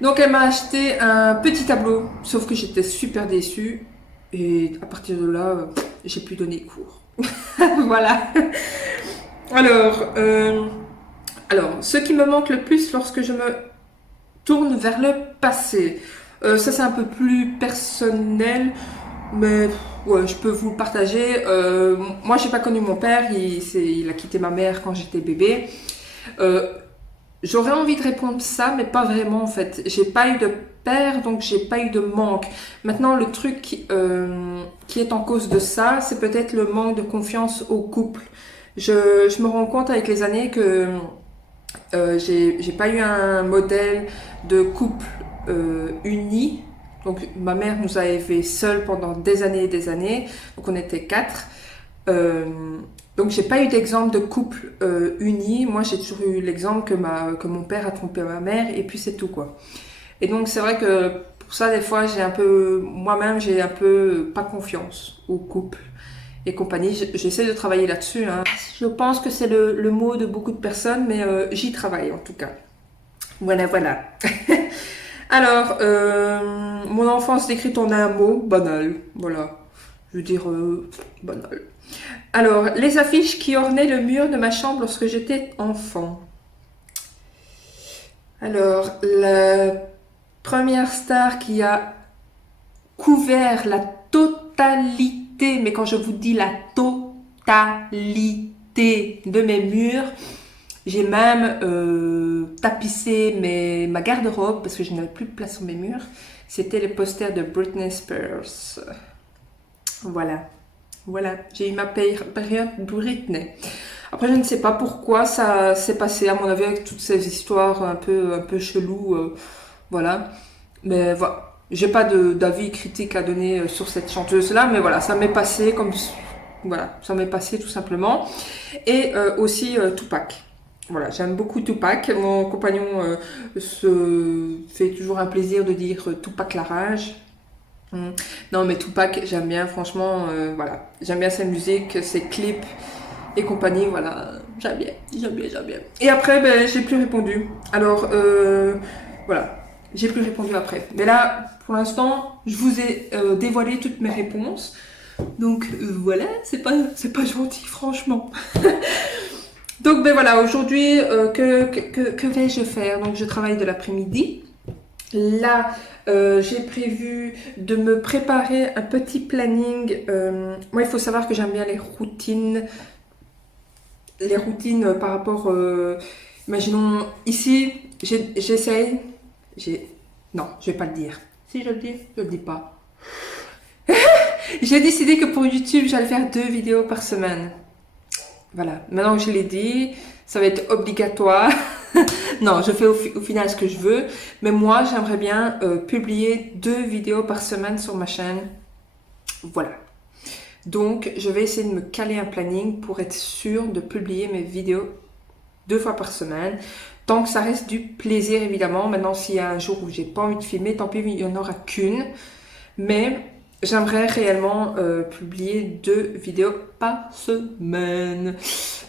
Donc, elle m'a acheté un petit tableau, sauf que j'étais super déçue. Et à partir de là, j'ai pu donner cours. Voilà. Alors, ce qui me manque le plus lorsque je me tourne vers le passé, ça c'est un peu plus personnel, mais ouais, je peux vous le partager. Moi, j'ai pas connu mon père, il a quitté ma mère quand j'étais bébé. J'aurais envie de répondre ça, mais pas vraiment en fait. J'ai pas eu de père, donc j'ai pas eu de manque. Maintenant, le truc qui est en cause de ça, c'est peut-être le manque de confiance au couple. Je me rends compte avec les années que j'ai pas eu un modèle de couple uni. Donc ma mère nous a élevés seuls pendant des années et des années. Donc on était 4. Donc j'ai pas eu d'exemple de couple uni. Moi j'ai toujours eu l'exemple que mon père a trompé ma mère et puis c'est tout quoi. Et donc c'est vrai que pour ça des fois moi-même j'ai un peu pas confiance au couple et compagnie. J'essaie de travailler là-dessus. Hein. Je pense que c'est le mot de beaucoup de personnes, mais j'y travaille en tout cas. Voilà. Alors mon enfance décrite en un mot, banal. Voilà. Je veux dire banal. Alors, les affiches qui ornaient le mur de ma chambre lorsque j'étais enfant. Alors, la première star qui a couvert la totalité, mais quand je vous dis la totalité de mes murs, j'ai même tapissé ma garde-robe parce que je n'avais plus de place sur mes murs. C'était les posters de Britney Spears. Voilà, j'ai eu ma période Britney. Après, je ne sais pas pourquoi ça s'est passé, à mon avis, avec toutes ces histoires un peu cheloues, voilà. Mais voilà, j'ai pas d'avis critique à donner sur cette chanteuse-là, mais voilà, ça m'est passé ça m'est passé tout simplement. Et aussi Tupac. Voilà, j'aime beaucoup Tupac. Mon compagnon se fait toujours un plaisir de dire Tupac la rage. Non mais Tupac j'aime bien franchement voilà, j'aime bien sa musique, ses clips et compagnie, voilà, j'aime bien. Et après j'ai plus répondu, alors voilà, j'ai plus répondu après, mais là pour l'instant je vous ai dévoilé toutes mes réponses, donc voilà, c'est pas gentil franchement. Donc voilà, aujourd'hui que vais-je faire? Donc je travaille de l'après-midi. Là, j'ai prévu de me préparer un petit planning. Moi, il faut savoir que j'aime bien les routines. les routines par rapport, imaginons ici, j'essaye, non, je vais pas le dire. Si je le dis, je le dis pas. J'ai décidé que pour YouTube, j'allais faire 2 vidéos par semaine. Voilà, maintenant que je l'ai dit, ça va être obligatoire. Non, je fais au final ce que je veux, mais moi, j'aimerais bien publier 2 vidéos par semaine sur ma chaîne. Voilà. Donc, je vais essayer de me caler un planning pour être sûre de publier mes vidéos 2 fois par semaine. Tant que ça reste du plaisir, évidemment. Maintenant, s'il y a un jour où j'ai pas envie de filmer, tant pis, il n'y en aura qu'une. Mais j'aimerais réellement publier 2 vidéos par semaine.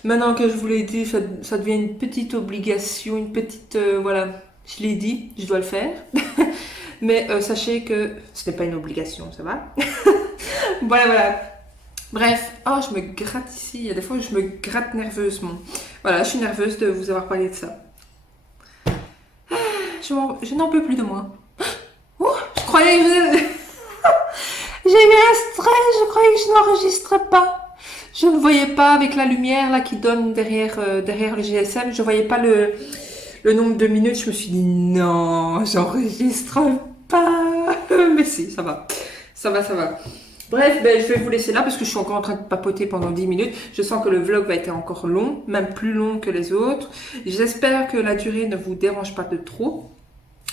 Maintenant que je vous l'ai dit, ça devient une petite obligation, une petite... voilà, je l'ai dit, je dois le faire. Mais sachez que ce n'est pas une obligation, ça va? Voilà, voilà. Bref, oh, je me gratte ici. Il y a des fois où je me gratte nerveusement. Voilà, je suis nerveuse de vous avoir parlé de ça. Je n'en peux plus de moi. Oh, je croyais que j'ai eu un stress, je croyais que je n'enregistrais pas. Je ne voyais pas avec la lumière là qui donne derrière le GSM, je ne voyais pas le nombre de minutes. Je me suis dit non, j'enregistre pas. Mais si, ça va. Ça va, ça va. Bref, ben, je vais vous laisser là parce que je suis encore en train de papoter pendant 10 minutes. Je sens que le vlog va être encore long, même plus long que les autres. J'espère que la durée ne vous dérange pas de trop.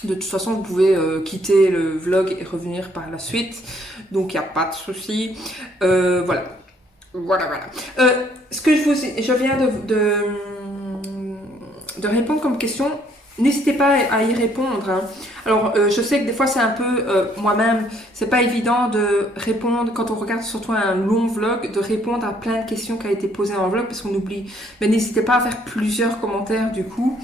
De toute façon, vous pouvez quitter le vlog et revenir par la suite. Donc, il n'y a pas de souci. Voilà. Voilà, voilà. Ce que je viens de répondre comme question, n'hésitez pas à y répondre. Hein. Alors, je sais que des fois, c'est un peu, moi-même, c'est pas évident de répondre, quand on regarde surtout un long vlog, de répondre à plein de questions qui ont été posées en vlog, parce qu'on oublie. Mais n'hésitez pas à faire plusieurs commentaires, du coup.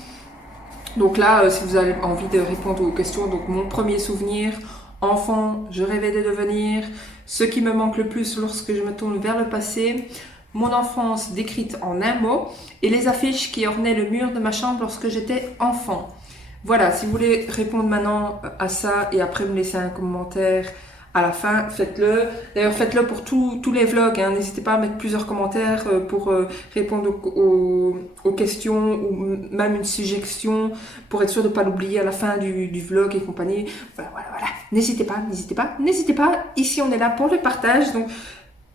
Donc là, si vous avez envie de répondre aux questions, donc mon premier souvenir, enfant, je rêvais de devenir, ce qui me manque le plus lorsque je me tourne vers le passé, mon enfance décrite en un mot, et les affiches qui ornaient le mur de ma chambre lorsque j'étais enfant. Voilà, si vous voulez répondre maintenant à ça et après me laisser un commentaire à la fin, faites-le. D'ailleurs, faites-le pour tous les vlogs. Hein. N'hésitez pas à mettre plusieurs commentaires pour répondre aux questions ou même une suggestion pour être sûr de ne pas l'oublier à la fin du vlog et compagnie. Voilà, voilà, voilà. N'hésitez pas, n'hésitez pas, n'hésitez pas. Ici, on est là pour le partage. Donc,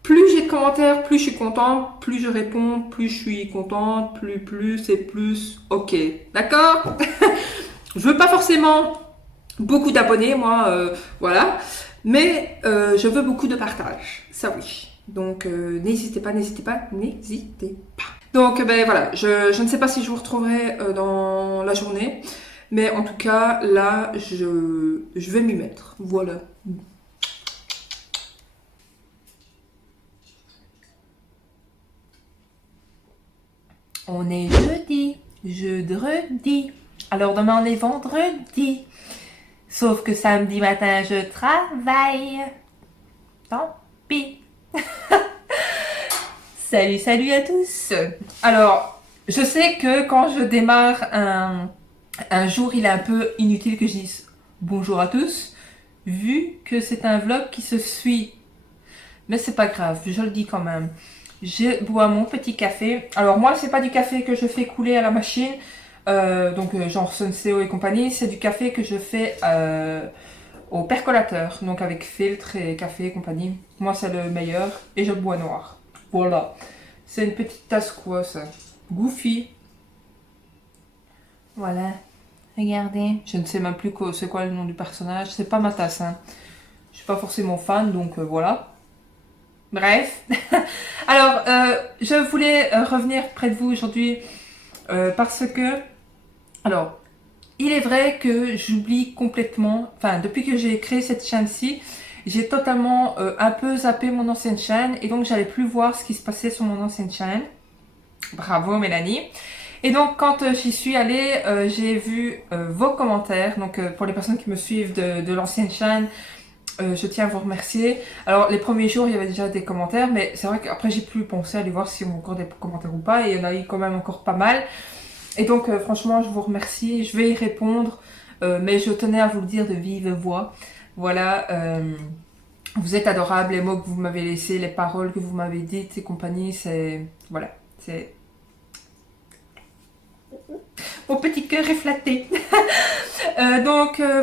plus j'ai de commentaires, plus je suis contente, plus je réponds, plus je suis contente, plus et plus. Ok, d'accord. Je veux pas forcément beaucoup d'abonnés, moi, voilà. Mais je veux beaucoup de partage, ça oui. Donc n'hésitez pas, n'hésitez pas, n'hésitez pas. Donc ben voilà, je ne sais pas si je vous retrouverai dans la journée. Mais en tout cas, là, je vais m'y mettre. Voilà. On est jeudi. Alors demain on est vendredi. Sauf que samedi matin je travaille. Tant pis. Salut à tous. Alors, je sais que quand je démarre un jour, il est un peu inutile que je dise bonjour à tous, vu que c'est un vlog qui se suit. Mais c'est pas grave, je le dis quand même. Je bois mon petit café. Alors moi, c'est pas du café que je fais couler à la machine, donc genre Senseo et compagnie. C'est du café que je fais au percolateur, donc avec filtre et café et compagnie. Moi, c'est le meilleur et je bois noir. Voilà. C'est une petite tasse quoi ça? Goofy. Voilà. Regardez. Je ne sais même plus c'est quoi le nom du personnage. C'est pas ma tasse. Hein. Je suis pas forcément fan, donc voilà. Bref. Alors, je voulais revenir près de vous aujourd'hui parce que, alors, il est vrai que j'oublie complètement, enfin, depuis que j'ai créé cette chaîne-ci, j'ai totalement un peu zappé mon ancienne chaîne et donc j'allais plus voir ce qui se passait sur mon ancienne chaîne. Bravo Mélanie. Et donc quand j'y suis allée, j'ai vu vos commentaires, donc pour les personnes qui me suivent de l'ancienne chaîne, je tiens à vous remercier. Alors les premiers jours il y avait déjà des commentaires, mais c'est vrai qu'après j'ai plus pensé à aller voir s'il y a encore des commentaires ou pas, et il y en a eu quand même encore pas mal. Et donc franchement je vous remercie, je vais y répondre, mais je tenais à vous le dire de vive voix. Voilà, vous êtes adorables, les mots que vous m'avez laissés, les paroles que vous m'avez dites et compagnie, c'est... Voilà, c'est Mon petit cœur est flatté.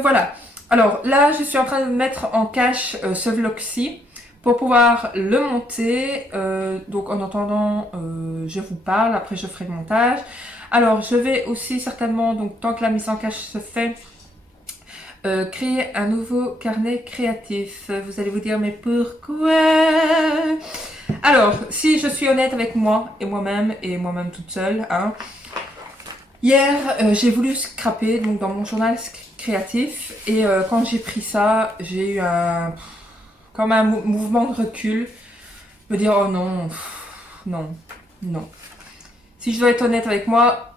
Voilà. Alors là, je suis en train de mettre en cache ce vlog-ci pour pouvoir le monter. Donc en attendant, je vous parle, après je ferai le montage. Alors je vais aussi certainement, donc tant que la mise en cache se fait, créer un nouveau carnet créatif. Vous allez vous dire, mais pourquoi? Alors, si je suis honnête avec moi et moi-même toute seule, hein, hier j'ai voulu scraper donc dans mon journal créatif et quand j'ai pris ça, j'ai eu comme un mouvement de recul, me dire oh non, non, non. Si je dois être honnête avec moi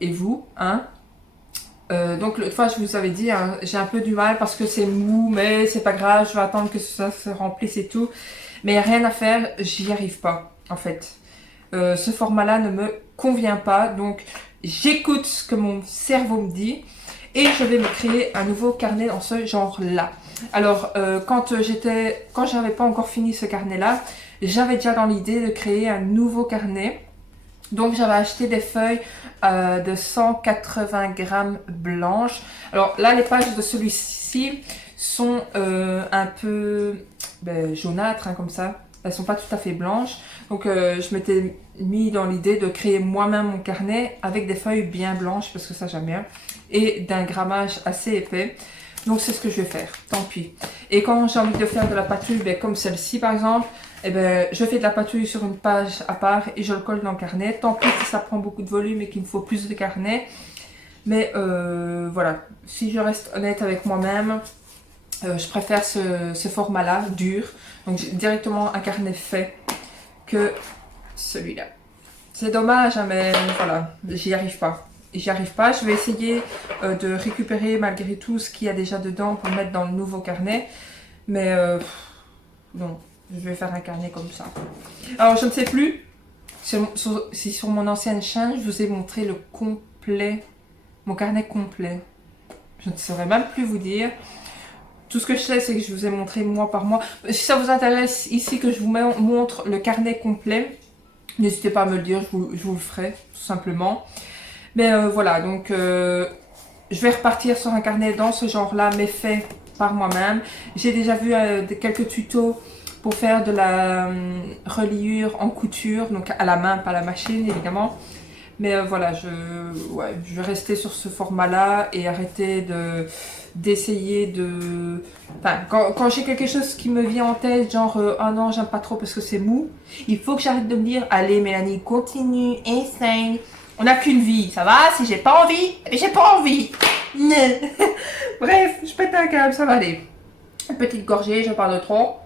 et vous, hein. Donc l'autre fois je vous avais dit, hein, j'ai un peu du mal parce que c'est mou, mais c'est pas grave, je vais attendre que ça se remplisse et tout. Mais rien à faire, j'y arrive pas en fait. Ce format-là ne me convient pas, donc j'écoute ce que mon cerveau me dit et je vais me créer un nouveau carnet dans ce genre-là. Alors quand j'avais pas encore fini ce carnet-là, j'avais déjà dans l'idée de créer un nouveau carnet. Donc j'avais acheté des feuilles de 180 grammes blanches. Alors là, les pages de celui-ci sont un peu jaunâtres, hein, comme ça. Elles sont pas tout à fait blanches. Donc je m'étais mis dans l'idée de créer moi-même mon carnet avec des feuilles bien blanches, parce que ça j'aime bien, et d'un grammage assez épais. Donc c'est ce que je vais faire, tant pis. Et quand j'ai envie de faire de la patouille, comme celle-ci par exemple, je fais de la patouille sur une page à part et je le colle dans le carnet. Tant pis si ça prend beaucoup de volume et qu'il me faut plus de carnet. Mais voilà, si je reste honnête avec moi-même, je préfère ce format-là, dur. Donc directement un carnet fait que celui-là. C'est dommage, hein, mais voilà, j'y arrive pas. J'y arrive pas. Je vais essayer de récupérer malgré tout ce qu'il y a déjà dedans pour mettre dans le nouveau carnet. Mais non. Je vais faire un carnet comme ça. Alors, je ne sais plus si sur mon ancienne chaîne, je vous ai montré le complet, mon carnet complet. Je ne saurais même plus vous dire. Tout ce que je sais, c'est que je vous ai montré mois par mois. Si ça vous intéresse ici que je vous montre le carnet complet, n'hésitez pas à me le dire, je vous le ferai, tout simplement. Mais voilà, donc je vais repartir sur un carnet dans ce genre-là, mais fait par moi-même. J'ai déjà vu quelques tutos pour faire de la reliure en couture, donc à la main, pas à la machine évidemment. Mais voilà, je vais rester sur ce format-là et arrêter d'essayer de... Enfin, quand j'ai quelque chose qui me vient en tête, genre ah non, j'aime pas trop parce que c'est mou, il faut que j'arrête de me dire allez Mélanie, continue, essaye. On n'a qu'une vie, ça va? Si j'ai pas envie, j'ai pas envie. Bref, je pète un câble, ça va aller. Une petite gorgée, je parle de trop.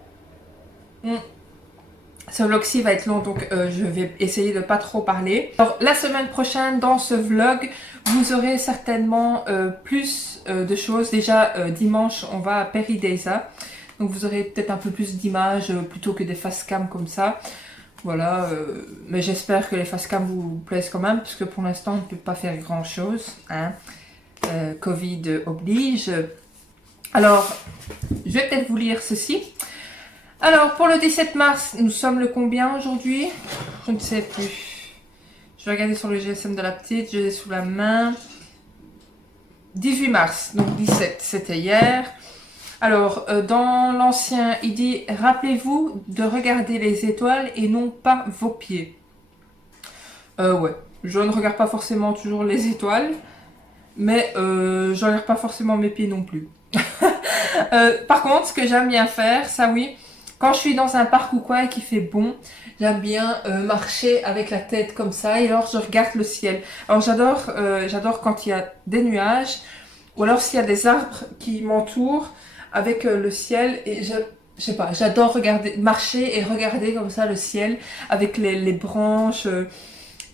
Ce vlog-ci va être long, donc je vais essayer de pas trop parler. Alors la semaine prochaine, dans ce vlog, vous aurez certainement plus de choses. Déjà dimanche, on va à Paradisa, donc vous aurez peut-être un peu plus d'images plutôt que des facecam comme ça. Voilà, mais j'espère que les facecam vous plaisent quand même, parce que pour l'instant on ne peut pas faire grand chose, hein. Covid oblige. Alors, je vais peut-être vous lire ceci. Alors, pour le 17 mars, nous sommes le combien aujourd'hui? Je ne sais plus. Je vais regarder sur le GSM de la petite, je l'ai sous la main. 18 mars, donc 17, c'était hier. Alors, dans l'ancien, il dit « Rappelez-vous de regarder les étoiles et non pas vos pieds. » Ouais, je ne regarde pas forcément toujours les étoiles, mais je ne regarde pas forcément mes pieds non plus. Par contre, ce que j'aime bien faire, ça oui, quand je suis dans un parc ou quoi et qu'il fait bon, j'aime bien marcher avec la tête comme ça et alors je regarde le ciel. Alors j'adore quand il y a des nuages ou alors s'il y a des arbres qui m'entourent avec le ciel et je sais pas, j'adore regarder, marcher et regarder comme ça le ciel avec les branches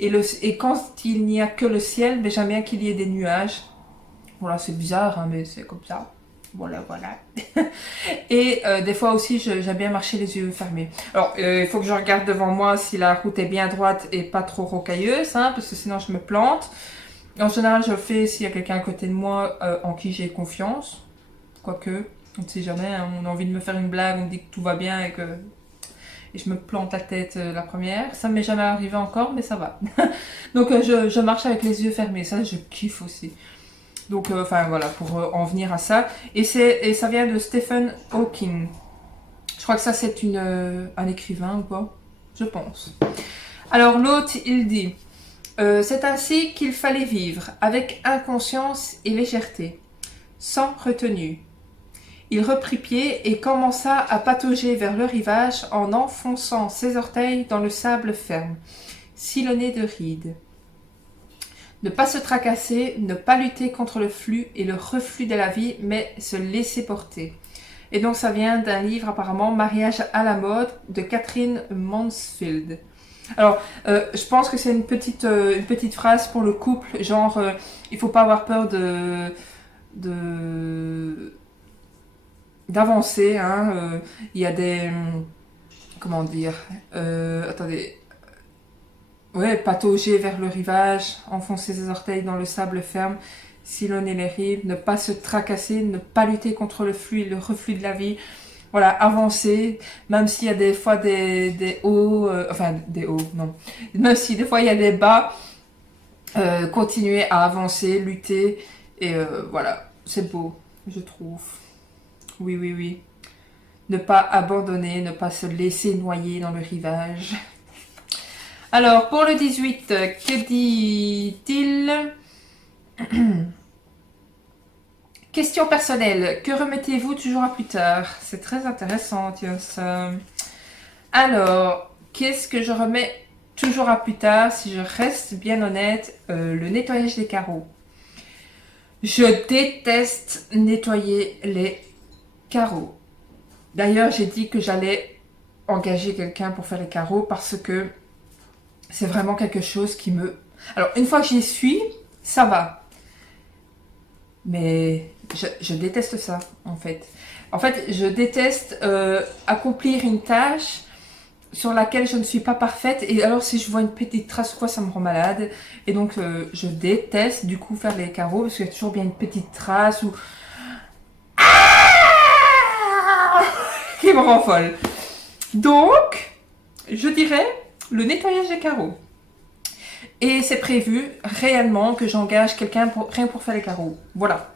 et quand il n'y a que le ciel, mais j'aime bien qu'il y ait des nuages. Voilà, c'est bizarre, hein, mais c'est comme ça. Voilà, voilà. Et des fois aussi, j'aime bien marcher les yeux fermés. Alors, il faut que je regarde devant moi si la route est bien droite et pas trop rocailleuse, hein, parce que sinon je me plante. En général, je le fais s'il y a quelqu'un à côté de moi en qui j'ai confiance. Quoique, on ne sait jamais, hein, on a envie de me faire une blague, on me dit que tout va bien et et je me plante la tête la première. Ça m'est jamais arrivé encore, mais ça va. Donc je marche avec les yeux fermés, ça je kiffe aussi. Donc enfin voilà, pour en venir à ça. Et ça vient de Stephen Hawking. Je crois que ça c'est un écrivain ou quoi, je pense. Alors l'autre il dit, c'est ainsi qu'il fallait vivre, avec inconscience et légèreté, sans retenue. Il reprit pied et commença à patauger vers le rivage en enfonçant ses orteils dans le sable ferme, sillonné de rides. Ne pas se tracasser, ne pas lutter contre le flux et le reflux de la vie, mais se laisser porter. Et donc ça vient d'un livre apparemment, Mariage à la mode, de Catherine Mansfield. Alors, je pense que c'est une petite phrase pour le couple, genre, il faut pas avoir peur d'avancer, hein. Il y a des... comment dire, attendez... Ouais, patauger vers le rivage, enfoncer ses orteils dans le sable ferme, sillonner les rives, ne pas se tracasser, ne pas lutter contre le flux et le reflux de la vie. Voilà, avancer, même s'il y a des fois des hauts, enfin des hauts, non. Même si des fois il y a des bas, continuer à avancer, lutter, et voilà, c'est beau, je trouve. Oui, oui, oui. Ne pas abandonner, ne pas se laisser noyer dans le rivage. Alors, pour le 18, que dit-il? Question personnelle. Que remettez-vous toujours à plus tard? C'est très intéressant, tiens, ça. Alors, qu'est-ce que je remets toujours à plus tard, si je reste bien honnête? Le nettoyage des carreaux. Je déteste nettoyer les carreaux. D'ailleurs, j'ai dit que j'allais engager quelqu'un pour faire les carreaux parce que c'est vraiment quelque chose qui me... Alors, une fois que j'y suis, ça va. Mais je déteste ça, en fait. En fait, je déteste accomplir une tâche sur laquelle je ne suis pas parfaite. Et alors, si je vois une petite trace ou quoi, ça me rend malade. Et donc, je déteste, du coup, faire les carreaux parce qu'il y a toujours bien une petite trace ou... qui me rend folle. Donc, je dirais le nettoyage des carreaux. Et c'est prévu réellement que j'engage quelqu'un rien pour faire les carreaux. Voilà.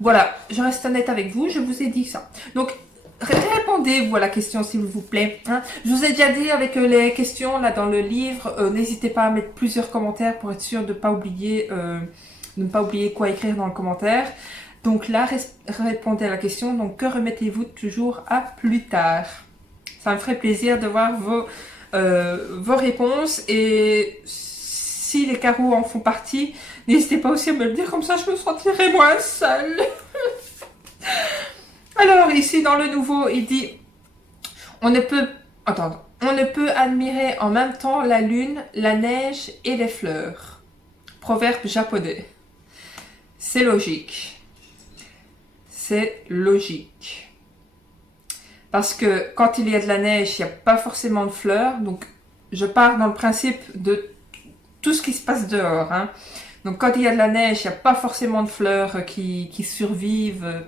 Voilà, je reste honnête avec vous, je vous ai dit ça. Donc, répondez-vous à la question s'il vous plaît. Hein. Je vous ai déjà dit avec les questions là dans le livre, n'hésitez pas à mettre plusieurs commentaires pour être sûr de ne pas oublier quoi écrire dans le commentaire. Donc là, répondez à la question, donc que remettez-vous toujours à plus tard? Ça me ferait plaisir de voir vos réponses et si les carreaux en font partie, n'hésitez pas aussi à me le dire, comme ça je me sentirai moins seule. Alors ici dans le nouveau, il dit, on ne peut admirer en même temps la lune, la neige et les fleurs. Proverbe japonais. C'est logique. C'est logique. Parce que quand il y a de la neige, il n'y a pas forcément de fleurs. Donc, je pars dans le principe de tout ce qui se passe dehors. Hein. Donc, quand il y a de la neige, il n'y a pas forcément de fleurs qui survivent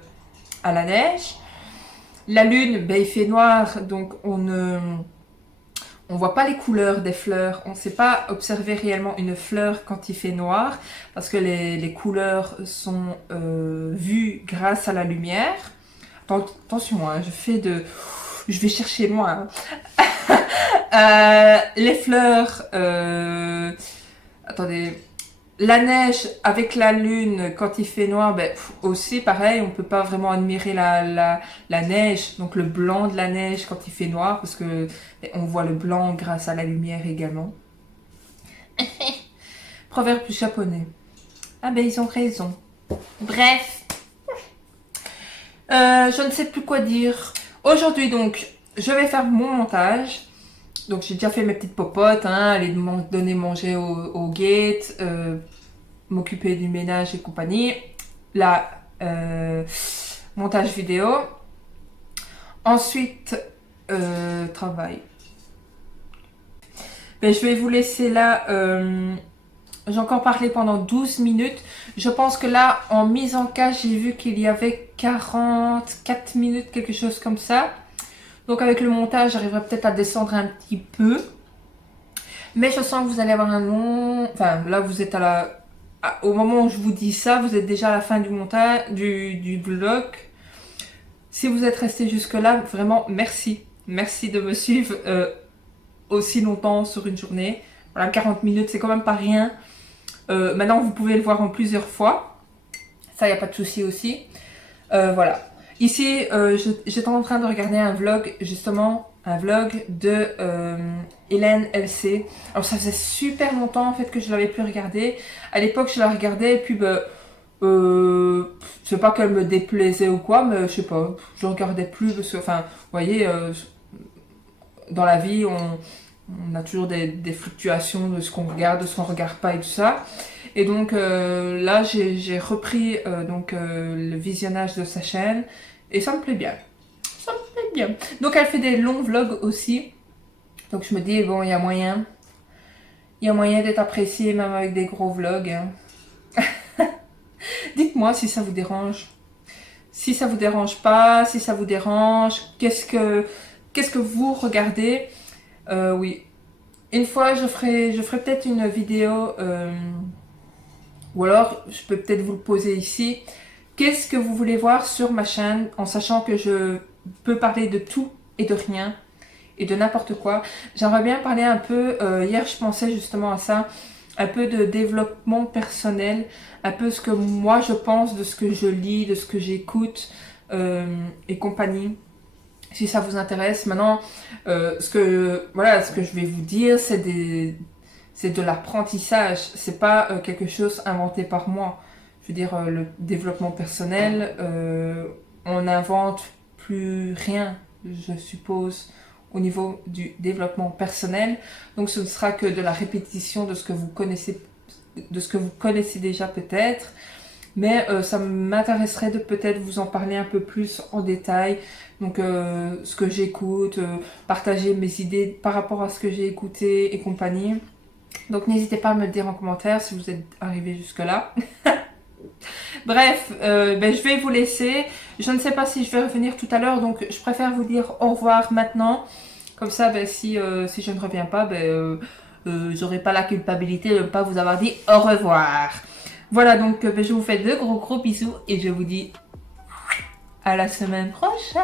à la neige. La lune, ben, il fait noir, donc on voit pas les couleurs des fleurs. On ne sait pas observer réellement une fleur quand il fait noir, parce que les couleurs sont vues grâce à la lumière. Attention, hein, je vais chercher loin. Les fleurs... attendez... La neige avec la lune, quand il fait noir, ben, aussi pareil, on peut pas vraiment admirer la neige, donc le blanc de la neige quand il fait noir, parce que ben, on voit le blanc grâce à la lumière également. Proverbe japonais. Ah ben ils ont raison. Bref. Je ne sais plus quoi dire. Aujourd'hui donc, je vais faire mon montage. Donc j'ai déjà fait mes petites popotes, hein, aller donner manger au gate, m'occuper du ménage et compagnie. Là, montage vidéo. Ensuite, travail. Ben, je vais vous laisser là. J'ai encore parlé pendant 12 minutes. Je pense que là, en mise en cas, j'ai vu qu'il y avait 44 minutes, quelque chose comme ça. Donc avec le montage, j'arriverai peut-être à descendre un petit peu. Mais je sens que vous allez avoir un long... Enfin, là, vous êtes au moment où je vous dis ça, vous êtes déjà à la fin du montage, du vlog. Si vous êtes resté jusque-là, vraiment, merci. Merci de me suivre aussi longtemps sur une journée. Voilà, 40 minutes, c'est quand même pas rien. Maintenant, vous pouvez le voir en plusieurs fois. Ça, il n'y a pas de souci aussi. Voilà. Ici, j'étais en train de regarder un vlog, justement, un vlog de Hélène LC. Alors, ça faisait super longtemps, en fait, que je l'avais plus regardé. À l'époque, je la regardais, et puis, c'est pas qu'elle me déplaisait ou quoi, mais je sais pas, je regardais plus, parce que, enfin, vous voyez, dans la vie, on a toujours des fluctuations de ce qu'on regarde, de ce qu'on regarde pas et tout ça. Et donc là, j'ai repris le visionnage de sa chaîne et ça me plaît bien. Ça me plaît bien. Donc elle fait des longs vlogs aussi. Donc je me dis, bon, il y a moyen. Il y a moyen d'être apprécié même avec des gros vlogs. Hein. Dites-moi si ça vous dérange. Si ça vous dérange pas, si ça vous dérange, qu'est-ce que vous regardez? Oui. Une fois, je ferai peut-être une vidéo, ou alors je peux peut-être vous le poser ici. Qu'est-ce que vous voulez voir sur ma chaîne, en sachant que je peux parler de tout et de rien, et de n'importe quoi. J'aimerais bien parler un peu, hier je pensais justement à ça, un peu de développement personnel, un peu ce que moi je pense, de ce que je lis, de ce que j'écoute, et compagnie. Si ça vous intéresse. Maintenant, ce que je vais vous dire, c'est de l'apprentissage. C'est pas quelque chose inventé par moi. Je veux dire, le développement personnel, on n'invente plus rien, je suppose, au niveau du développement personnel. Donc, ce ne sera que de la répétition de ce que vous connaissez, déjà peut-être. Mais ça m'intéresserait de peut-être vous en parler un peu plus en détail. Donc ce que j'écoute, partager mes idées par rapport à ce que j'ai écouté et compagnie. Donc n'hésitez pas à me le dire en commentaire si vous êtes arrivé jusque là. Bref, je vais vous laisser. Je ne sais pas si je vais revenir tout à l'heure, donc je préfère vous dire au revoir maintenant. Comme ça, si je ne reviens pas, j'aurai pas la culpabilité de ne pas vous avoir dit au revoir. Voilà, donc je vous fais de gros bisous et je vous dis à la semaine prochaine.